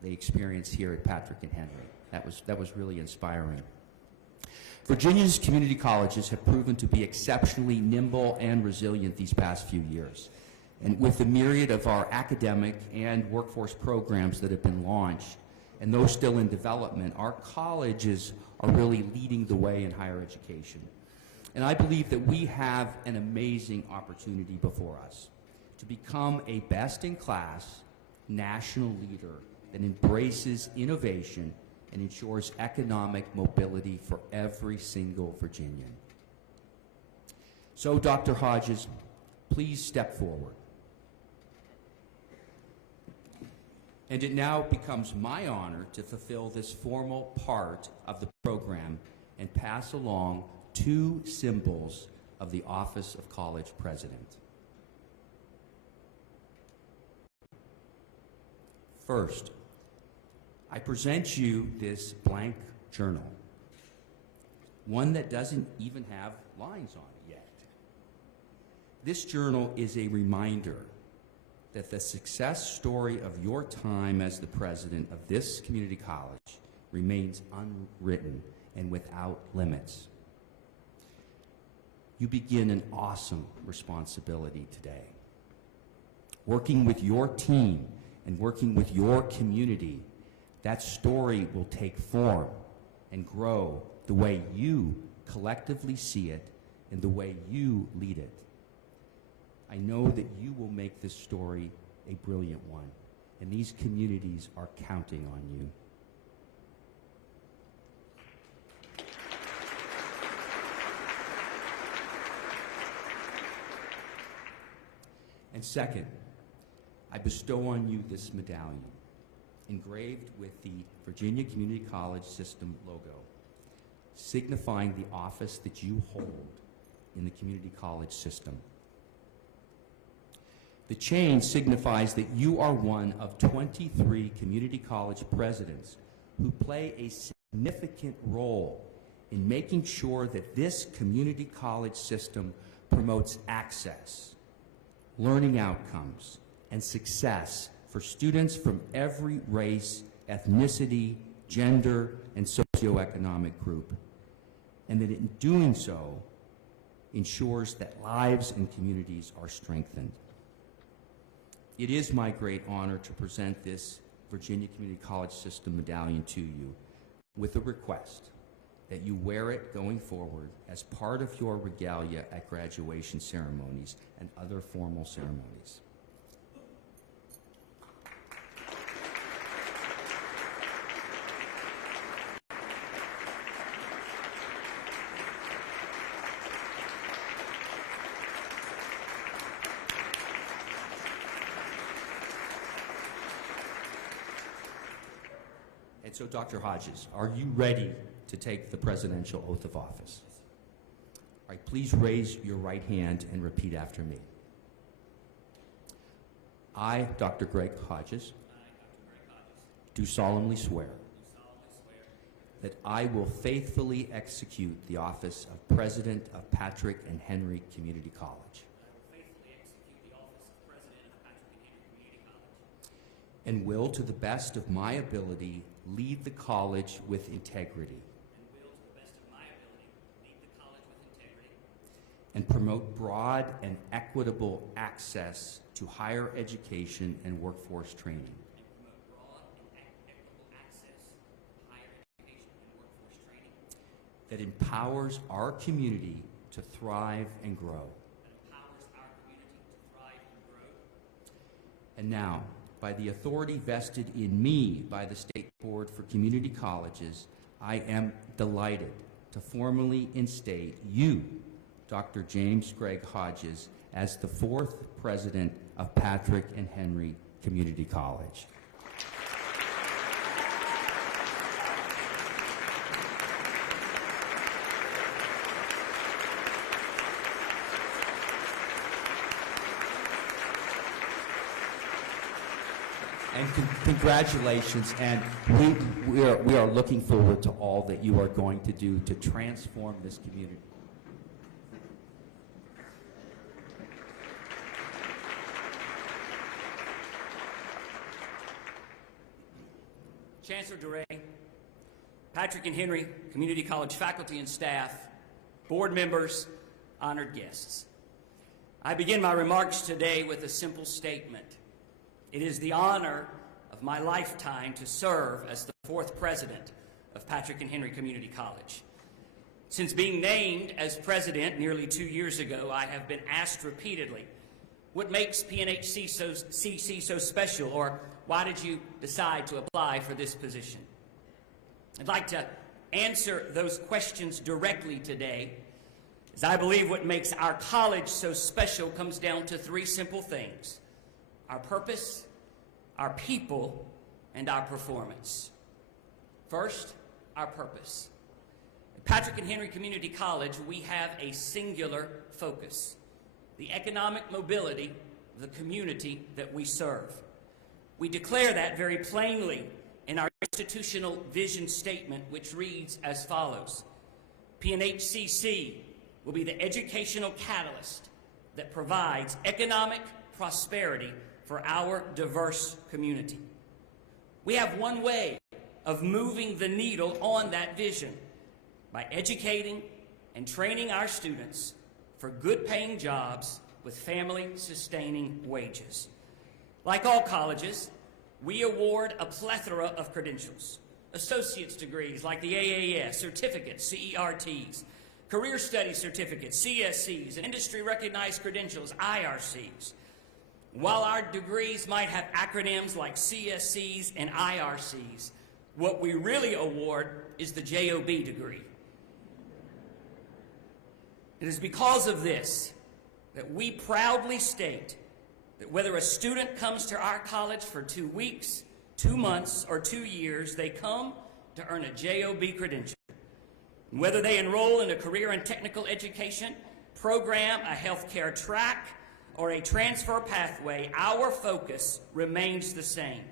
they experience here at Patrick and Henry. That was really inspiring. Virginia's community colleges have proven to be exceptionally nimble and resilient these past few years. And with the myriad of our academic and workforce programs that have been launched, and those still in development, our colleges are really leading the way in higher education. And I believe that we have an amazing opportunity before us to become a best-in-class national leader that embraces innovation and ensures economic mobility for every single Virginian. So, Dr. Hodges, please step forward. And it now becomes my honor to fulfill this formal part of the program and pass along 2 symbols of the office of college president. First, I present you this blank journal, one that doesn't even have lines on it yet. This journal is a reminder that the success story of your time as the president of this community college remains unwritten and without limits. You begin an awesome responsibility today. Working with your team and working with your community, that story will take form and grow the way you collectively see it and the way you lead it. I know that you will make this story a brilliant one, and these communities are counting on you. And second, I bestow on you this medallion, engraved with the Virginia Community College System logo, signifying the office that you hold in the community college system. The chain signifies that you are one of 23 community college presidents who play a significant role in making sure that this community college system promotes access, learning outcomes, and success for students from every race, ethnicity, gender, and socioeconomic group, and that in doing so ensures that lives and communities are strengthened. It is my great honor to present this Virginia Community College System medallion to you with a request that you wear it going forward as part of your regalia at graduation ceremonies and other formal ceremonies. so, Dr. Hodges, are you ready to take the presidential oath of office? All right, please raise your right hand and repeat after me. I, Dr. Greg Hodges, do solemnly swear that I will faithfully execute the office of President of Patrick and Henry Community College. And will, to the best of my ability, lead the college with integrity. And promote broad and equitable access to higher education and workforce training. That empowers our community to thrive and grow. And now, by the authority vested in me by the State Board for Community Colleges, I am delighted to formally instate you, Dr. James Greg Hodges, as the 4th President of Patrick and Henry Community College. And congratulations, and we are looking forward to all that you are going to do to transform this community. Chancellor DeRay, Patrick and Henry Community College faculty and staff, board members, honored guests. I begin my remarks today with a simple statement. It is the honor of my lifetime to serve as the 4th president of Patrick and Henry Community College. Since being named as president nearly 2 years ago, I have been asked repeatedly, what makes P&HCCedu so special, or why did you decide to apply for this position? I'd like to answer those questions directly today, as I believe what makes our college so special comes down to 3 simple things: our purpose, our people, and our performance. First, our purpose. At Patrick and Henry Community College, we have a singular focus: the economic mobility of the community that we serve. We declare that very plainly in our institutional vision statement, which reads as follows: P&HCC will be the educational catalyst that provides economic prosperity for our diverse community. We have one way of moving the needle on that vision: by educating and training our students for good-paying jobs with family-sustaining wages. Like all colleges, we award a plethora of credentials: associate's degrees like the AAS, certificates, CERTs, career study certificates, CSCs, and industry-recognized credentials, IRCs. While our degrees might have acronyms like CSCs and IRCs, what we really award is the JOB degree. It is because of this that we proudly state that whether a student comes to our college for 2 weeks, 2 months, or 2 years, they come to earn a JOB credential. And whether they enroll in a career and technical education program, a healthcare track, or a transfer pathway, our focus remains the same: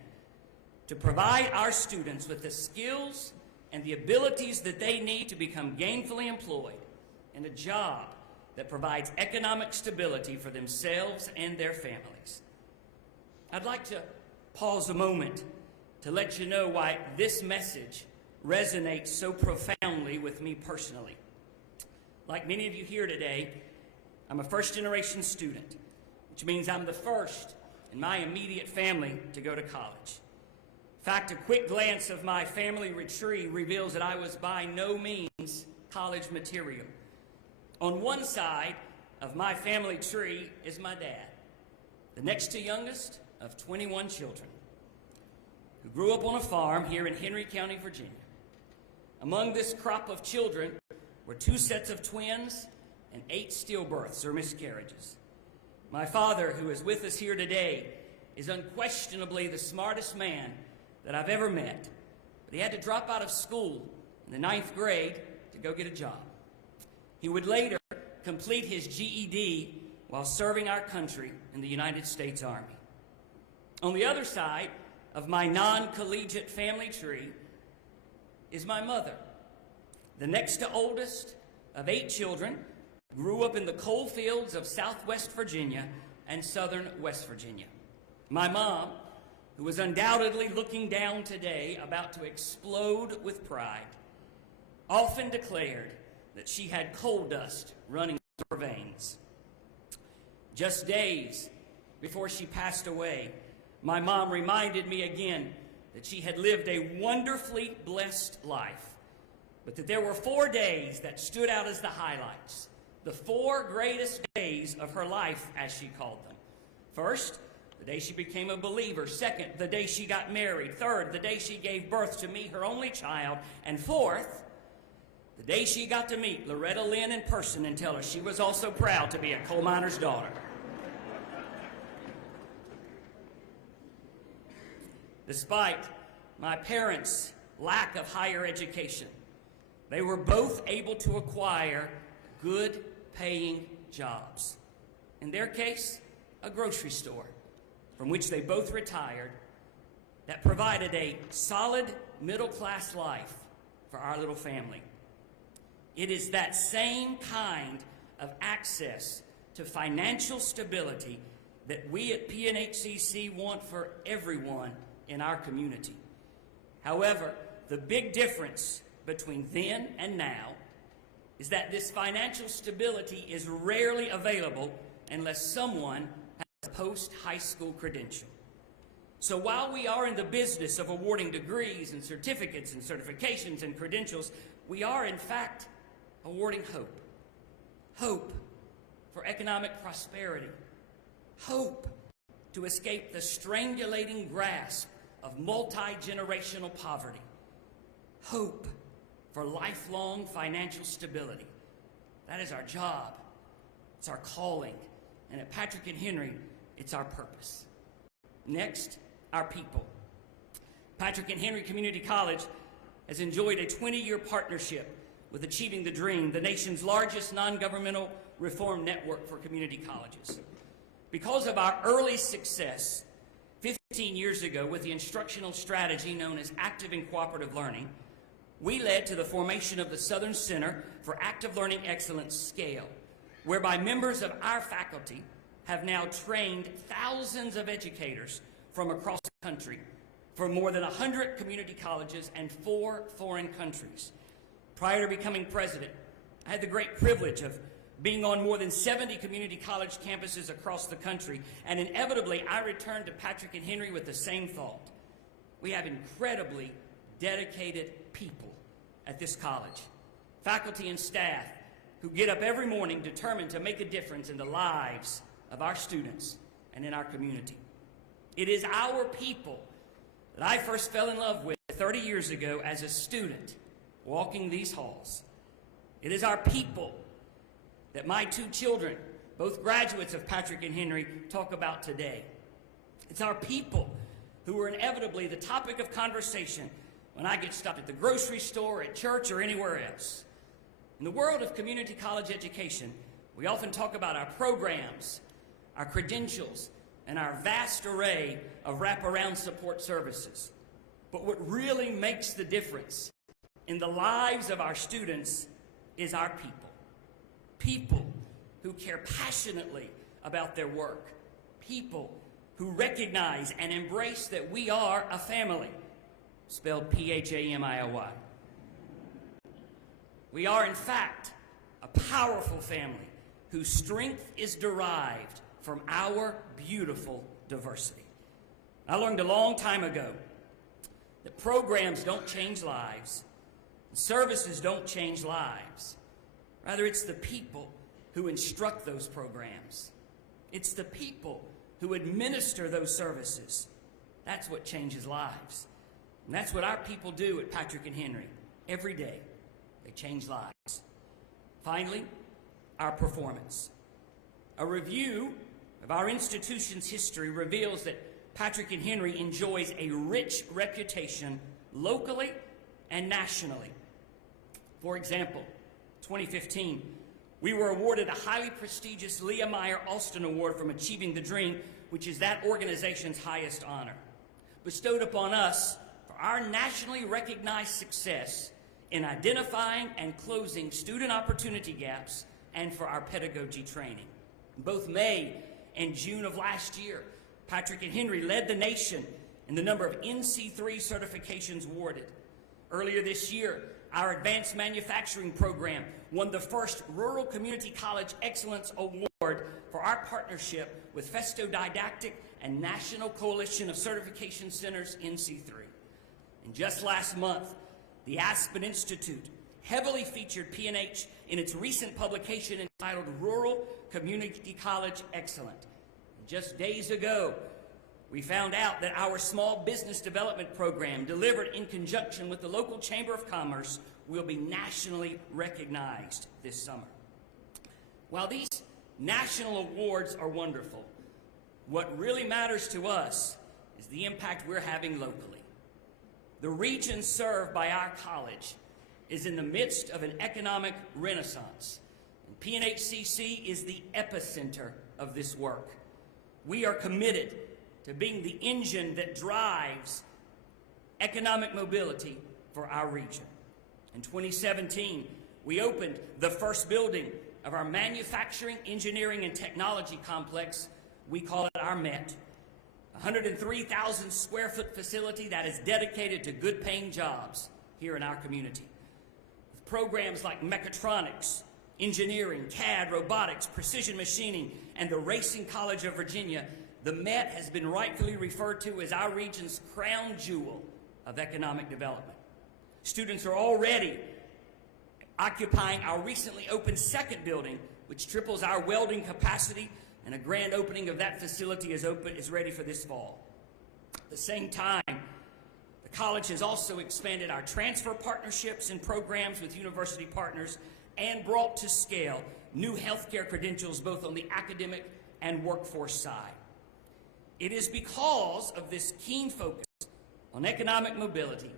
to provide our students with the skills and the abilities that they need to become gainfully employed in a job that provides economic stability for themselves and their families. I'd like to pause a moment to let you know why this message resonates so profoundly with me personally. Like many of you here today, I'm a first-generation student, which means I'm the first in my immediate family to go to college. In fact, a quick glance of my family tree reveals that I was by no means college material. On one side of my family tree is my dad, the next to youngest of 21 children, who grew up on a farm here in Henry County, Virginia. Among this crop of children were 2 sets of twins and 8 stillbirths or miscarriages. My father, who is with us here today, is unquestionably the smartest man that I've ever met, but he had to drop out of school in the 9th grade to go get a job. He would later complete his GED while serving our country in the United States Army. On the other side of my non-collegiate family tree is my mother, the next to oldest of 8 children, grew up in the coal fields of Southwest Virginia and Southern West Virginia. My mom, who is undoubtedly looking down today, about to explode with pride, often declared that she had coal dust running through her veins. Just days before she passed away, my mom reminded me again that she had lived a wonderfully blessed life, but that there were 4 days that stood out as the highlights, the 4 greatest days of her life, as she called them. First, the day she became a believer. Second, the day she got married. Third, the day she gave birth to me, her only child. And fourth, the day she got to meet Loretta Lynn in person and tell her she was also proud to be a coal miner's daughter. Despite my parents' lack of higher education, they were both able to acquire good paying jobs. In their case, a grocery store from which they both retired that provided a solid middle-class life for our little family. It is that same kind of access to financial stability that we at P&HCC want for everyone in our community. However, the big difference between then and now is that this financial stability is rarely available unless someone has a post-high school credential. So while we are in the business of awarding degrees and certificates and certifications and credentials, we are in fact awarding hope. Hope for economic prosperity. Hope to escape the strangulating grasp of multi-generational poverty. Hope for lifelong financial stability. That is our job. It's our calling. And at Patrick and Henry, it's our purpose. Next, our people. Patrick and Henry Community College has enjoyed a 20-year partnership with Achieving the Dream, the nation's largest non-governmental reform network for community colleges. Because of our early success 15 years ago with the instructional strategy known as Active and Cooperative Learning, we led to the formation of the Southern Center for Active Learning Excellence Scale, whereby members of our faculty have now trained thousands of educators from across the country for more than 100 community colleges and 4 foreign countries. Prior to becoming president, I had the great privilege of being on more than 70 community college campuses across the country, and inevitably I returned to Patrick and Henry with the same thought. We have incredibly dedicated people at this college, faculty and staff who get up every morning determined to make a difference in the lives of our students and in our community. It is our people that I first fell in love with 30 years ago as a student walking these halls. It is our people that my 2 children, both graduates of Patrick and Henry, talk about today. It's our people who are inevitably the topic of conversation when I get stopped at the grocery store, at church, or anywhere else. In the world of community college education, we often talk about our programs, our credentials, and our vast array of wraparound support services. But what really makes the difference in the lives of our students is our people. People who care passionately about their work. People who recognize and embrace that we are a family, spelled P-H-A-M-I-L-Y. We are, in fact, a powerful family whose strength is derived from our beautiful diversity. I learned a long time ago that programs don't change lives, and services don't change lives. Rather, it's the people who instruct those programs. It's the people who administer those services. That's what changes lives. And that's what our people do at Patrick and Henry every day. They change lives. Finally, our performance. A review of our institution's history reveals that Patrick and Henry enjoys a rich reputation locally and nationally. For example, 2015, we were awarded a highly prestigious Leah Meyer Alston Award from Achieving the Dream, which is that organization's highest honor, bestowed upon us for our nationally recognized success in identifying and closing student opportunity gaps and for our pedagogy training. In both May and June of last year, Patrick and Henry led the nation in the number of NC3 certifications awarded. Earlier this year, our Advanced Manufacturing Program won the first Rural Community College Excellence Award for our partnership with Festo Didactic and National Coalition of Certification Centers, NC3. And just last month, the Aspen Institute heavily featured P&H in its recent publication entitled Rural Community College Excellent. Just days ago, we found out that our Small Business Development Program, delivered in conjunction with the local Chamber of Commerce, will be nationally recognized this summer. While these national awards are wonderful, what really matters to us is the impact we're having locally. The region served by our college is in the midst of an economic renaissance, and P&HCC is the epicenter of this work. We are committed to being the engine that drives economic mobility for our region. In 2017, we opened the first building of our Manufacturing, Engineering, and Technology Complex. We call it our MET, a 103,000 square foot facility that is dedicated to good paying jobs here in our community. With programs like mechatronics, engineering, CAD, robotics, precision machining, and the Racing College of Virginia, the Met has been rightfully referred to as our region's crown jewel of economic development. Students are already occupying our recently opened second building, which triples our welding capacity, and a grand opening of that facility is ready for this fall. At the same time, the college has also expanded our transfer partnerships and programs with university partners and brought to scale new healthcare credentials both on the academic and workforce side. It is because of this keen focus on economic mobility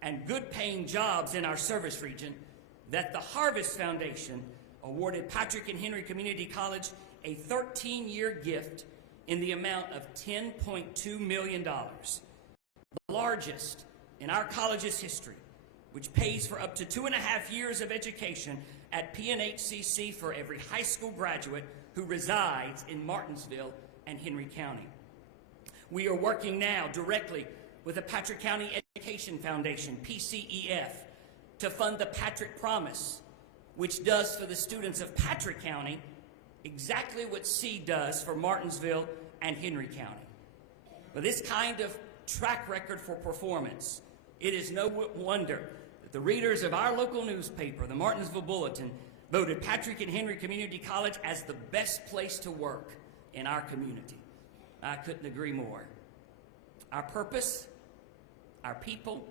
and good-paying jobs in our service region that the Harvest Foundation awarded Patrick and Henry Community College a 13-year gift in the amount of $10.2 million, the largest in our college's history, which pays for up to 2.5 years of education at P&HCC for every high school graduate who resides in Martinsville and Henry County. We are working now directly with the Patrick County Education Foundation, PCEF, to fund the Patrick Promise, which does for the students of Patrick County exactly what SEED does for Martinsville and Henry County. With this kind of track record for performance, it is no wonder that the readers of our local newspaper, the Martinsville Bulletin, voted Patrick and Henry Community College as the best place to work in our community. I couldn't agree more. Our purpose, our people,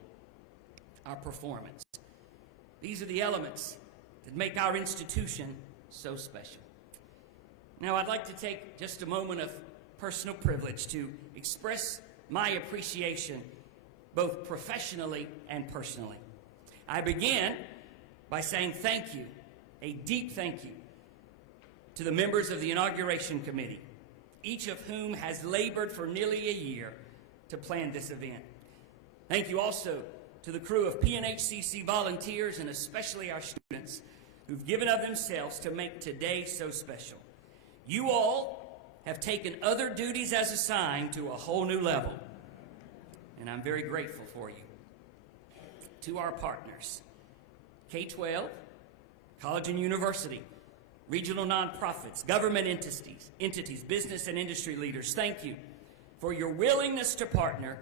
our performance. These are the elements that make our institution so special. Now, I'd like to take just a moment of personal privilege to express my appreciation both professionally and personally. I begin by saying thank you, a deep thank you, to the members of the Inauguration Committee, each of whom has labored for nearly a year to plan this event. Thank you also to the crew of P&HCC volunteers and especially our students who've given of themselves to make today so special. You all have taken other duties as assigned to a whole new level, and I'm very grateful for you. To our partners, K-12, college and university, regional nonprofits, government entities, business and industry leaders, thank you for your willingness to partner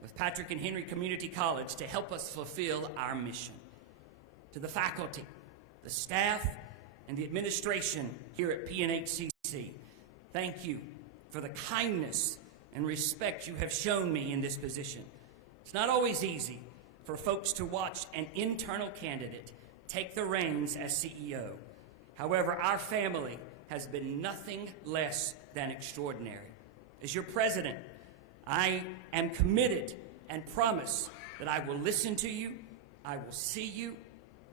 with Patrick and Henry Community College to help us fulfill our mission. To the faculty, the staff, and the administration here at P&HCC, thank you for the kindness and respect you have shown me in this position. It's not always easy for folks to watch an internal candidate take the reins as CEO. However, our family has been nothing less than extraordinary. As your president, I am committed and promise that I will listen to you, I will see you,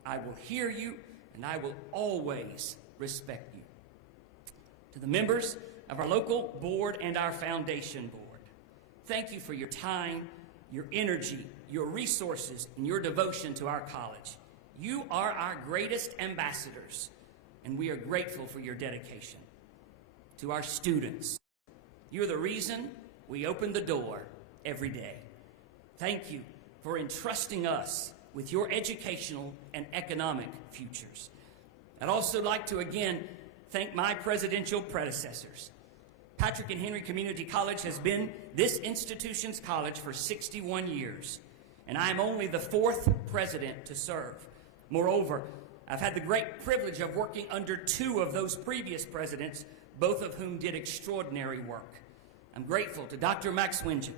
I will hear you, and I will always respect you. To the members of our local board and our foundation board, thank you for your time, your energy, your resources, and your devotion to our college. You are our greatest ambassadors, and we are grateful for your dedication. To our students, you're the reason we open the door every day. Thank you for entrusting us with your educational and economic futures. I'd also like to again thank my presidential predecessors. Patrick and Henry Community College has been this institution's college for 61 years, and I am only the 4th president to serve. Moreover, I've had the great privilege of working under 2 of those previous presidents, both of whom did extraordinary work. I'm grateful to Dr. Max Wingen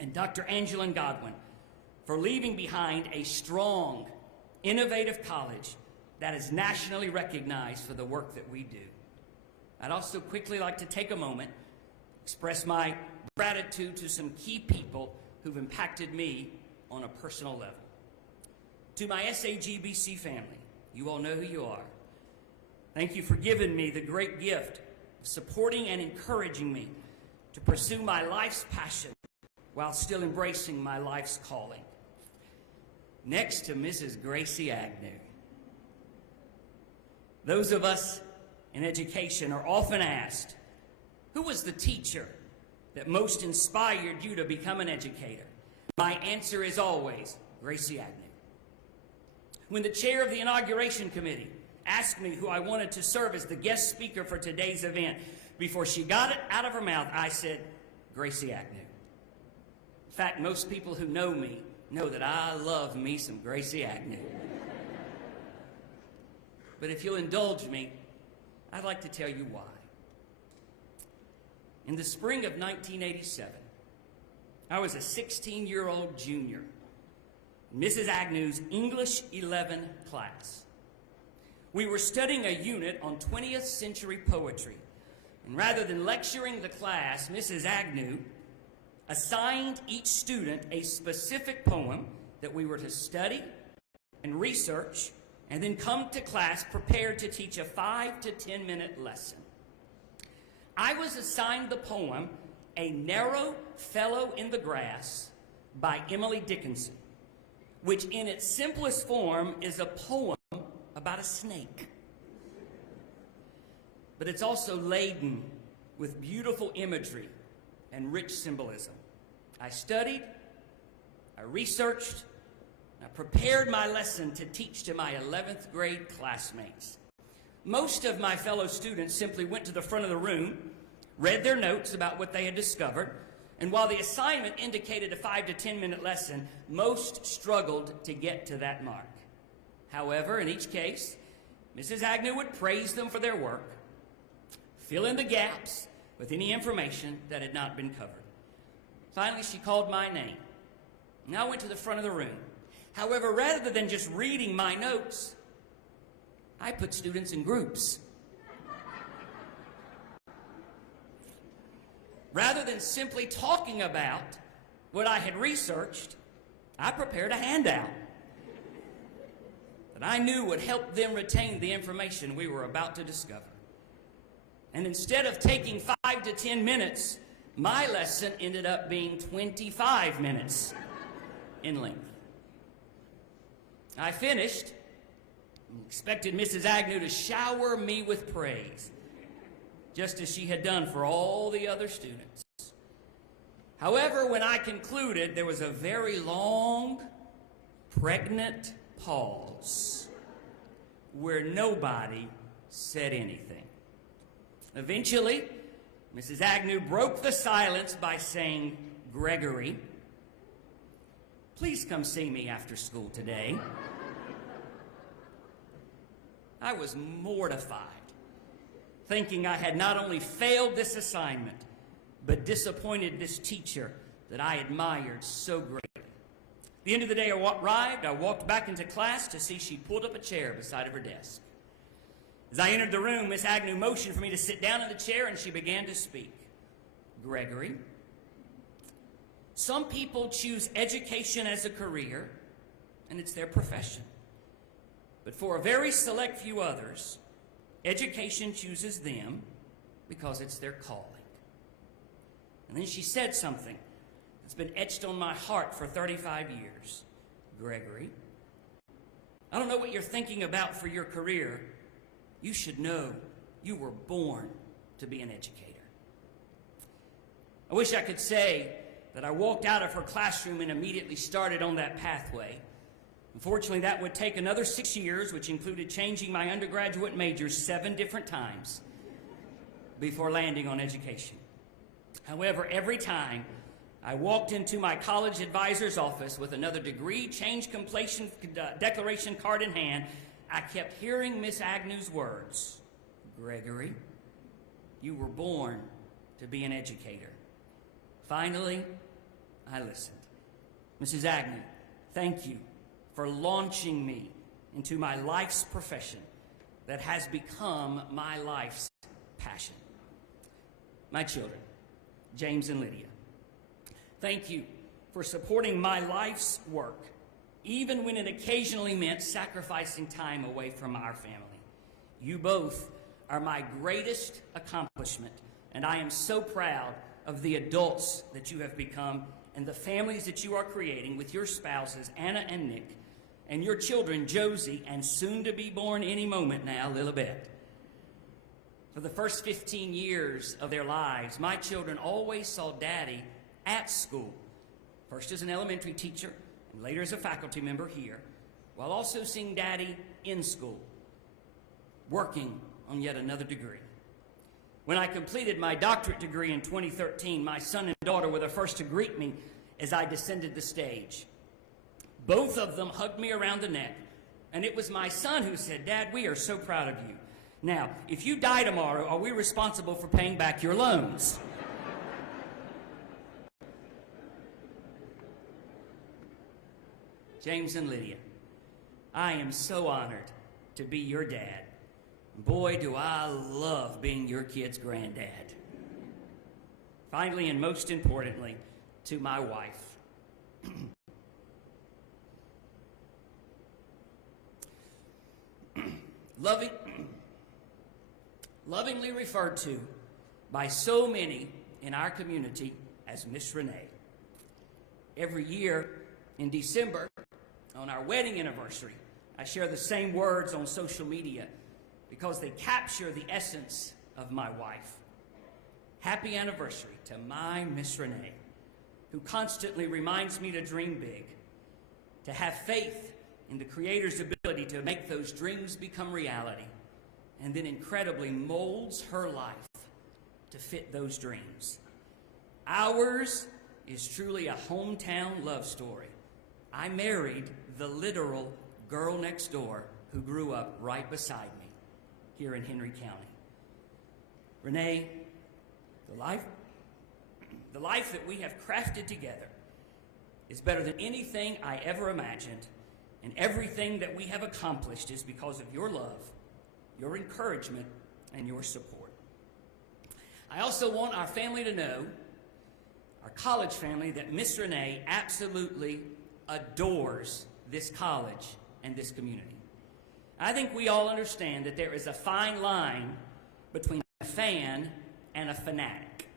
and Dr. Angela Godwin for leaving behind a strong, innovative college that is nationally recognized for the work that we do. I'd also quickly like to take a moment, express my gratitude to some key people who've impacted me on a personal level. To my SAGBC family, you all know who you are. Thank you for giving me the great gift of supporting and encouraging me to pursue my life's passion while still embracing my life's calling. Next to Mrs. Gracie Agnew. Those of us in education are often asked, who was the teacher that most inspired you to become an educator? My answer is always Gracie Agnew. When the chair of the Inauguration Committee asked me who I wanted to serve as the guest speaker for today's event, before she got it out of her mouth, I said, Gracie Agnew. In fact, most people who know me know that I love me some Gracie Agnew. But if you'll indulge me, I'd like to tell you why. In the spring of 1987, I was a 16-year-old junior in Mrs. Agnew's English 11 class. We were studying a unit on 20th century poetry, and rather than lecturing the class, Mrs. Agnew assigned each student a specific poem that we were to study and research, and then come to class prepared to teach a 5 to 10 minute lesson. I was assigned the poem, A Narrow Fellow in the Grass by Emily Dickinson, which in its simplest form is a poem about a snake. But it's also laden with beautiful imagery and rich symbolism. I studied, I researched, I prepared my lesson to teach to my 11th grade classmates. Most of my fellow students simply went to the front of the room, read their notes about what they had discovered, and while the assignment indicated a 5 to 10 minute lesson, most struggled to get to that mark. However, in each case, Mrs. Agnew would praise them for their work, fill in the gaps with any information that had not been covered. Finally, she called my name, and I went to the front of the room. However, rather than just reading my notes, I put students in groups. Rather than simply talking about what I had researched, I prepared a handout that I knew would help them retain the information we were about to discover. And instead of taking 5 to 10 minutes, my lesson ended up being 25 minutes in length. I finished and expected Mrs. Agnew to shower me with praise, just as she had done for all the other students. However, when I concluded, there was a very long, pregnant pause where nobody said anything. Eventually, Mrs. Agnew broke the silence by saying, Gregory, please come see me after school today. I was mortified, thinking I had not only failed this assignment, but disappointed this teacher that I admired so greatly. The end of the day arrived. I walked back into class to see she pulled up a chair beside of her desk. As I entered the room, Miss Agnew motioned for me to sit down in the chair, and she began to speak. Gregory, Some people choose education as a career, and it's their profession. But for a very select few others, education chooses them because it's their calling. And then she said something that's been etched on my heart for 35 years. Gregory, I don't know what you're thinking about for your career. You should know you were born to be an educator. I wish I could say that I walked out of her classroom and immediately started on that pathway. Unfortunately, that would take another 6 years, which included changing my undergraduate majors 7 different times before landing on education. However, every time I walked into my college advisor's office with another degree change completion declaration card in hand, I kept hearing Miss Agnew's words, Gregory, you were born to be an educator. Finally, I listened. Mrs. Agnew, thank you for launching me into my life's profession that has become my life's passion. My children, James and Lydia, thank you for supporting my life's work, even when it occasionally meant sacrificing time away from our family. You both are my greatest accomplishment, and I am so proud of the adults that you have become and the families that you are creating with your spouses, Anna and Nick, and your children, Josie, and soon to be born any moment now, Lilibet. For the first 15 years of their lives, my children always saw Daddy at school, first as an elementary teacher and later as a faculty member here, while also seeing Daddy in school, working on yet another degree. When I completed my doctorate degree in 2013, my son and daughter were the first to greet me as I descended the stage. Both of them hugged me around the neck, and it was my son who said, Dad, we are so proud of you. Now, if you die tomorrow, are we responsible for paying back your loans? James and Lydia, I am so honored to be your dad. Boy, do I love being your kid's granddad. Finally, and most importantly, to my wife. Lovingly referred to by so many in our community as Miss Renee. Every year in December, on our wedding anniversary, I share the same words on social media because they capture the essence of my wife. Happy anniversary to my Miss Renee, who constantly reminds me to dream big, to have faith in the Creator's ability to make those dreams become reality, and then incredibly molds her life to fit those dreams. Ours is truly a hometown love story. I married the literal girl next door who grew up right beside me here in Henry County. Renee, the life that we have crafted together is better than anything I ever imagined, and everything that we have accomplished is because of your love, your encouragement, and your support. I also want our family to know, our college family, that Miss Renee absolutely adores this college and this community. I think we all understand that there is a fine line between a fan and a fanatic.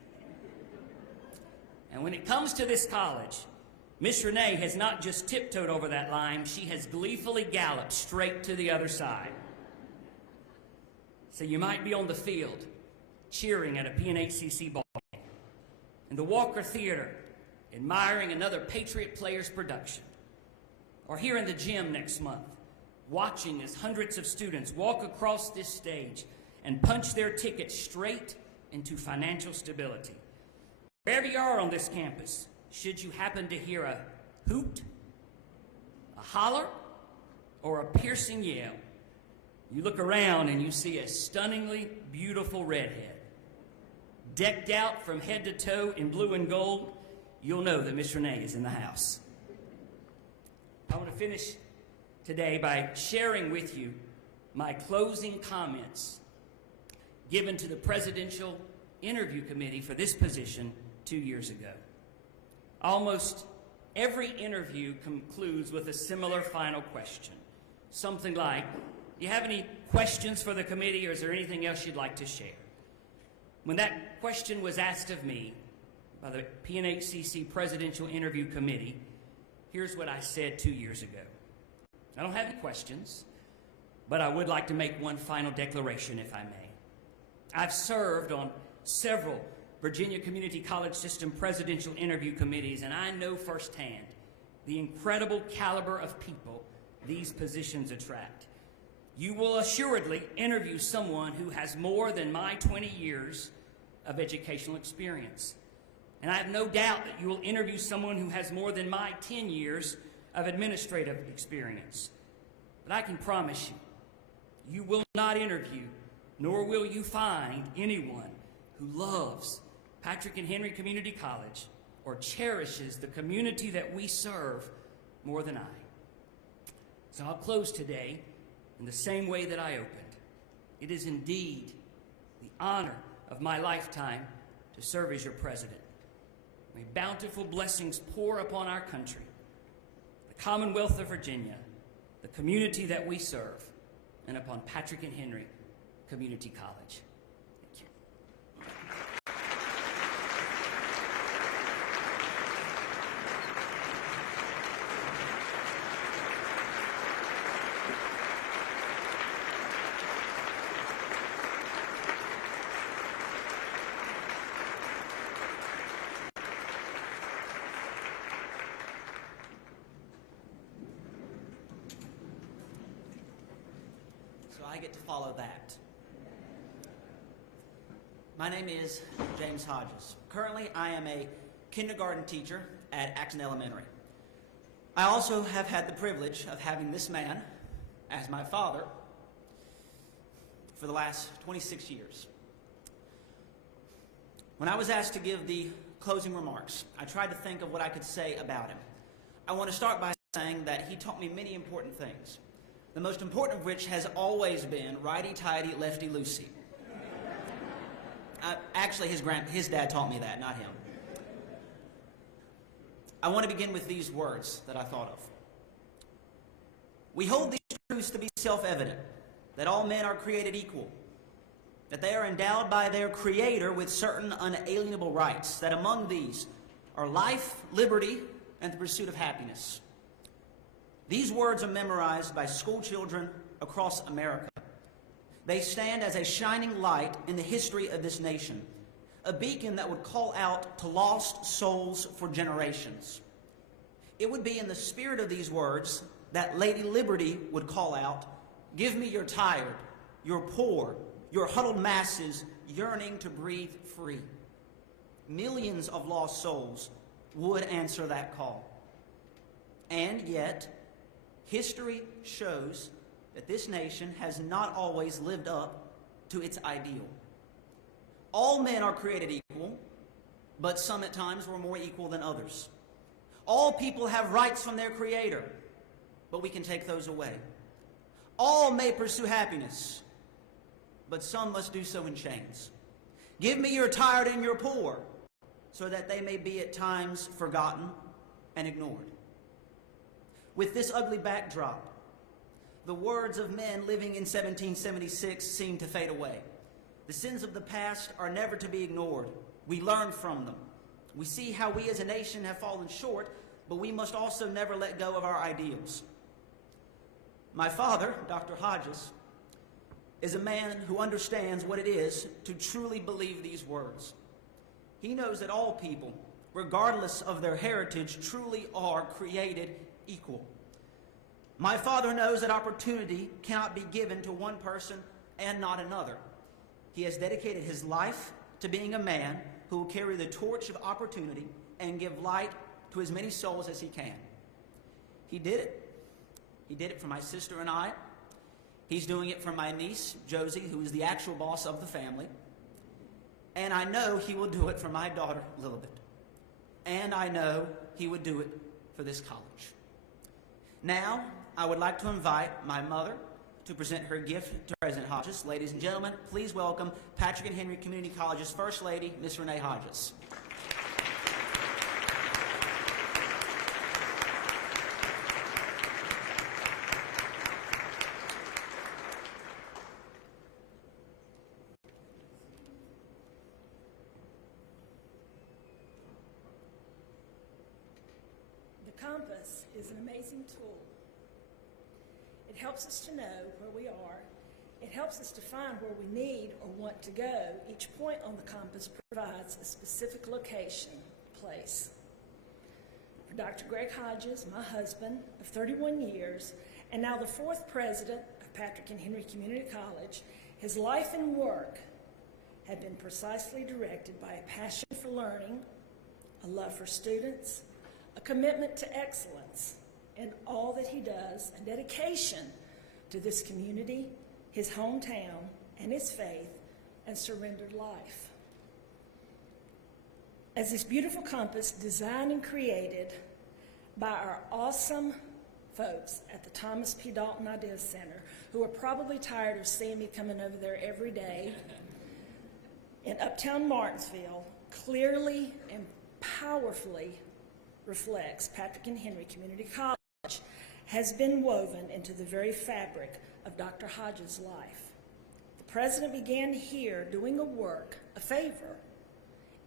And when it comes to this college, Miss Renee has not just tiptoed over that line, she has gleefully galloped straight to the other side. So you might be on the field cheering at a P&HCC ball game, in the Walker Theater admiring another Patriot Players production, or here in the gym next month watching as hundreds of students walk across this stage and punch their ticket straight into financial stability. Wherever you are on this campus, should you happen to hear a hoot, a holler, or a piercing yell, you look around and you see a stunningly beautiful redhead. Decked out from head to toe in blue and gold, you'll know that Miss Renee is in the house. I want to finish today by sharing with you my closing comments given to the Presidential Interview Committee for this position 2 years ago. Almost every interview concludes with a similar final question. Something like, do you have any questions for the committee, or is there anything else you'd like to share? When that question was asked of me by the P&HCC Presidential Interview Committee, here's what I said 2 years ago. I don't have any questions, but I would like to make one final declaration, if I may. I've served on several Virginia Community College System presidential interview committees, and I know firsthand the incredible caliber of people these positions attract. You will assuredly interview someone who has more than my 20 years of educational experience. And I have no doubt that you will interview someone who has more than my 10 years of administrative experience. But I can promise you, you will not interview, nor will you find anyone who loves Patrick and Henry Community College or cherishes the community that we serve more than I. So I'll close today in the same way that I opened. It is indeed the honor of my lifetime to serve as your president. May bountiful blessings pour upon our country, the Commonwealth of Virginia, the community that we serve, and upon Patrick and Henry Community College. Thank you. So I get to follow that. My name is James Hodges. Currently, I am a kindergarten teacher at Axon Elementary. I also have had the privilege of having this man as my father for the last 26 years. When I was asked to give the closing remarks, I tried to think of what I could say about him. I want to start by saying that he taught me many important things, the most important of which has always been righty-tighty, lefty-loosey. Actually, his dad taught me that, not him. I want to begin with these words that I thought of. We hold these truths to be self-evident, that all men are created equal, that they are endowed by their Creator with certain unalienable rights, that among these are life, liberty, and the pursuit of happiness. These words are memorized by school children across America. They stand as a shining light in the history of this nation, a beacon that would call out to lost souls for generations. It would be in the spirit of these words that Lady Liberty would call out, "Give me your tired, your poor, your huddled masses yearning to breathe free." Millions of lost souls would answer that call. And yet, history shows that this nation has not always lived up to its ideal. All men are created equal, but some at times were more equal than others. All people have rights from their Creator, but we can take those away. All may pursue happiness, but some must do so in chains. Give me your tired and your poor, so that they may be at times forgotten and ignored. With this ugly backdrop, the words of men living in 1776 seem to fade away. The sins of the past are never to be ignored. We learn from them. We see how we as a nation have fallen short, but we must also never let go of our ideals. My father, Dr. Hodges, is a man who understands what it is to truly believe these words. He knows that all people, regardless of their heritage, truly are created equal. My father knows that opportunity cannot be given to one person and not another. He has dedicated his life to being a man who will carry the torch of opportunity and give light to as many souls as he can. He did it. He did it for my sister and I. He's doing it for my niece, Josie, who is the actual boss of the family. And I know he will do it for my daughter, Lilibet. And I know he would do it for this college. Now, I would like to invite my mother to present her gift to President Hodges. Ladies and gentlemen, please welcome Patrick and Henry Community College's First Lady, Miss Renee Hodges. compass is an amazing tool. It helps us to know where we are. It helps us to find where we need or want to go. Each point on the compass provides a specific location, place. For Dr. Greg Hodges, my husband of 31 years, and now the 4th president of Patrick and Henry Community College, his life and work have been precisely directed by a passion for learning, a love for students, a commitment to excellence in all that he does, a dedication to this community, his hometown, and his faith and surrendered life. As this beautiful compass designed and created by our awesome folks at the Thomas P. Dalton Idea Center, who are probably tired of seeing me coming over there every day, in Uptown Martinsville, clearly and powerfully reflects Patrick and Henry Community College, has been woven into the very fabric of Dr. Hodges' life. The president began here doing a favor,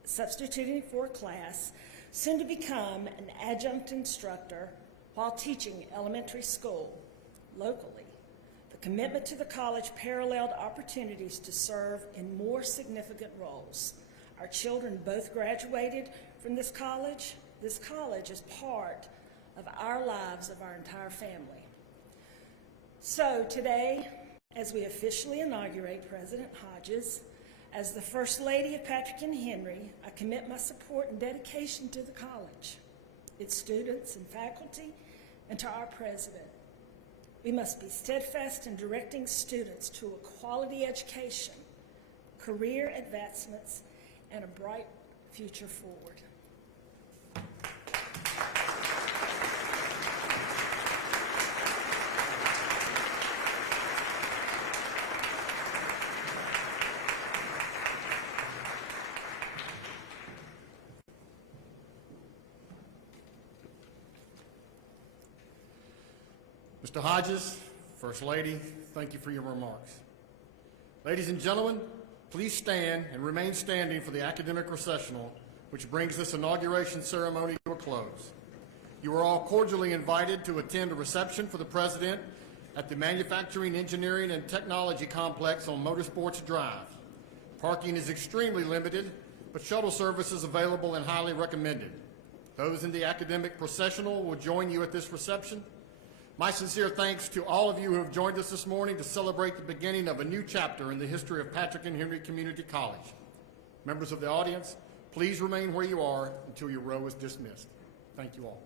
substituting for a class, soon to become an adjunct instructor while teaching elementary school locally. The commitment to the college paralleled opportunities to serve in more significant roles. Our children both graduated from this college. This college is part of our lives, of our entire family. So today, as we officially inaugurate President Hodges as the First Lady of Patrick and Henry, I commit my support and dedication to the college, its students and faculty, and to our president. We must be steadfast in directing students to a quality education, career advancements, and a bright future forward. Mr. Hodges, First Lady, thank you for your remarks. Ladies and gentlemen, please stand and remain standing for the academic recessional, which brings this inauguration ceremony to a close. You are all cordially invited to attend a reception for the President at the Manufacturing, Engineering, and Technology Complex on Motorsports Drive. Parking is extremely limited, but shuttle service is available and highly recommended. Those in the academic processional will join you at this reception. My sincere thanks to all of you who have joined us this morning to celebrate the beginning of a new chapter in the history of Patrick and Henry Community College. Members of the audience, please remain where you are until your row is dismissed. Thank you all.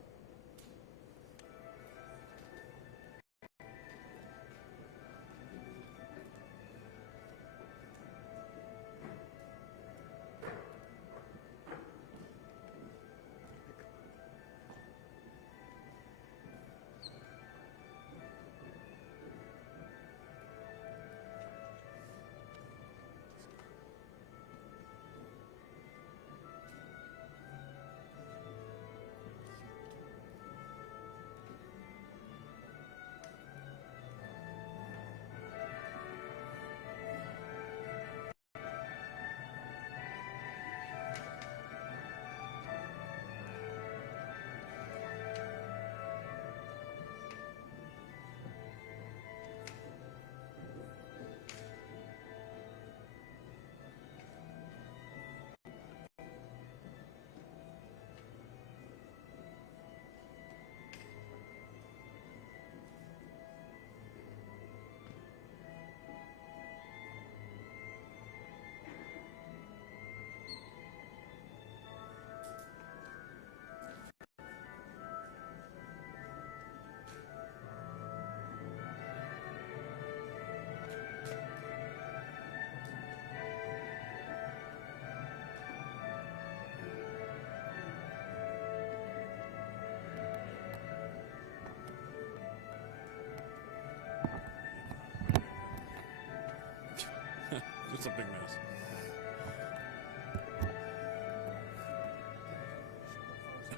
It's a big mess.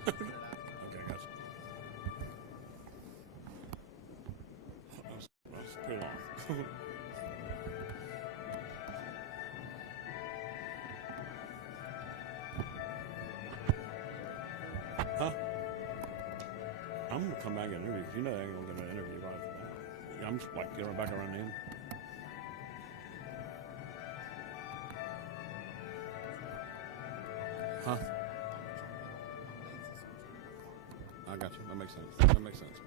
Okay, guys. That was too long. Huh? I'm gonna come back and interview. You know, I ain't gonna get an interview right after that. I'm just like getting back around him. Huh? I got you. That makes sense. That makes sense.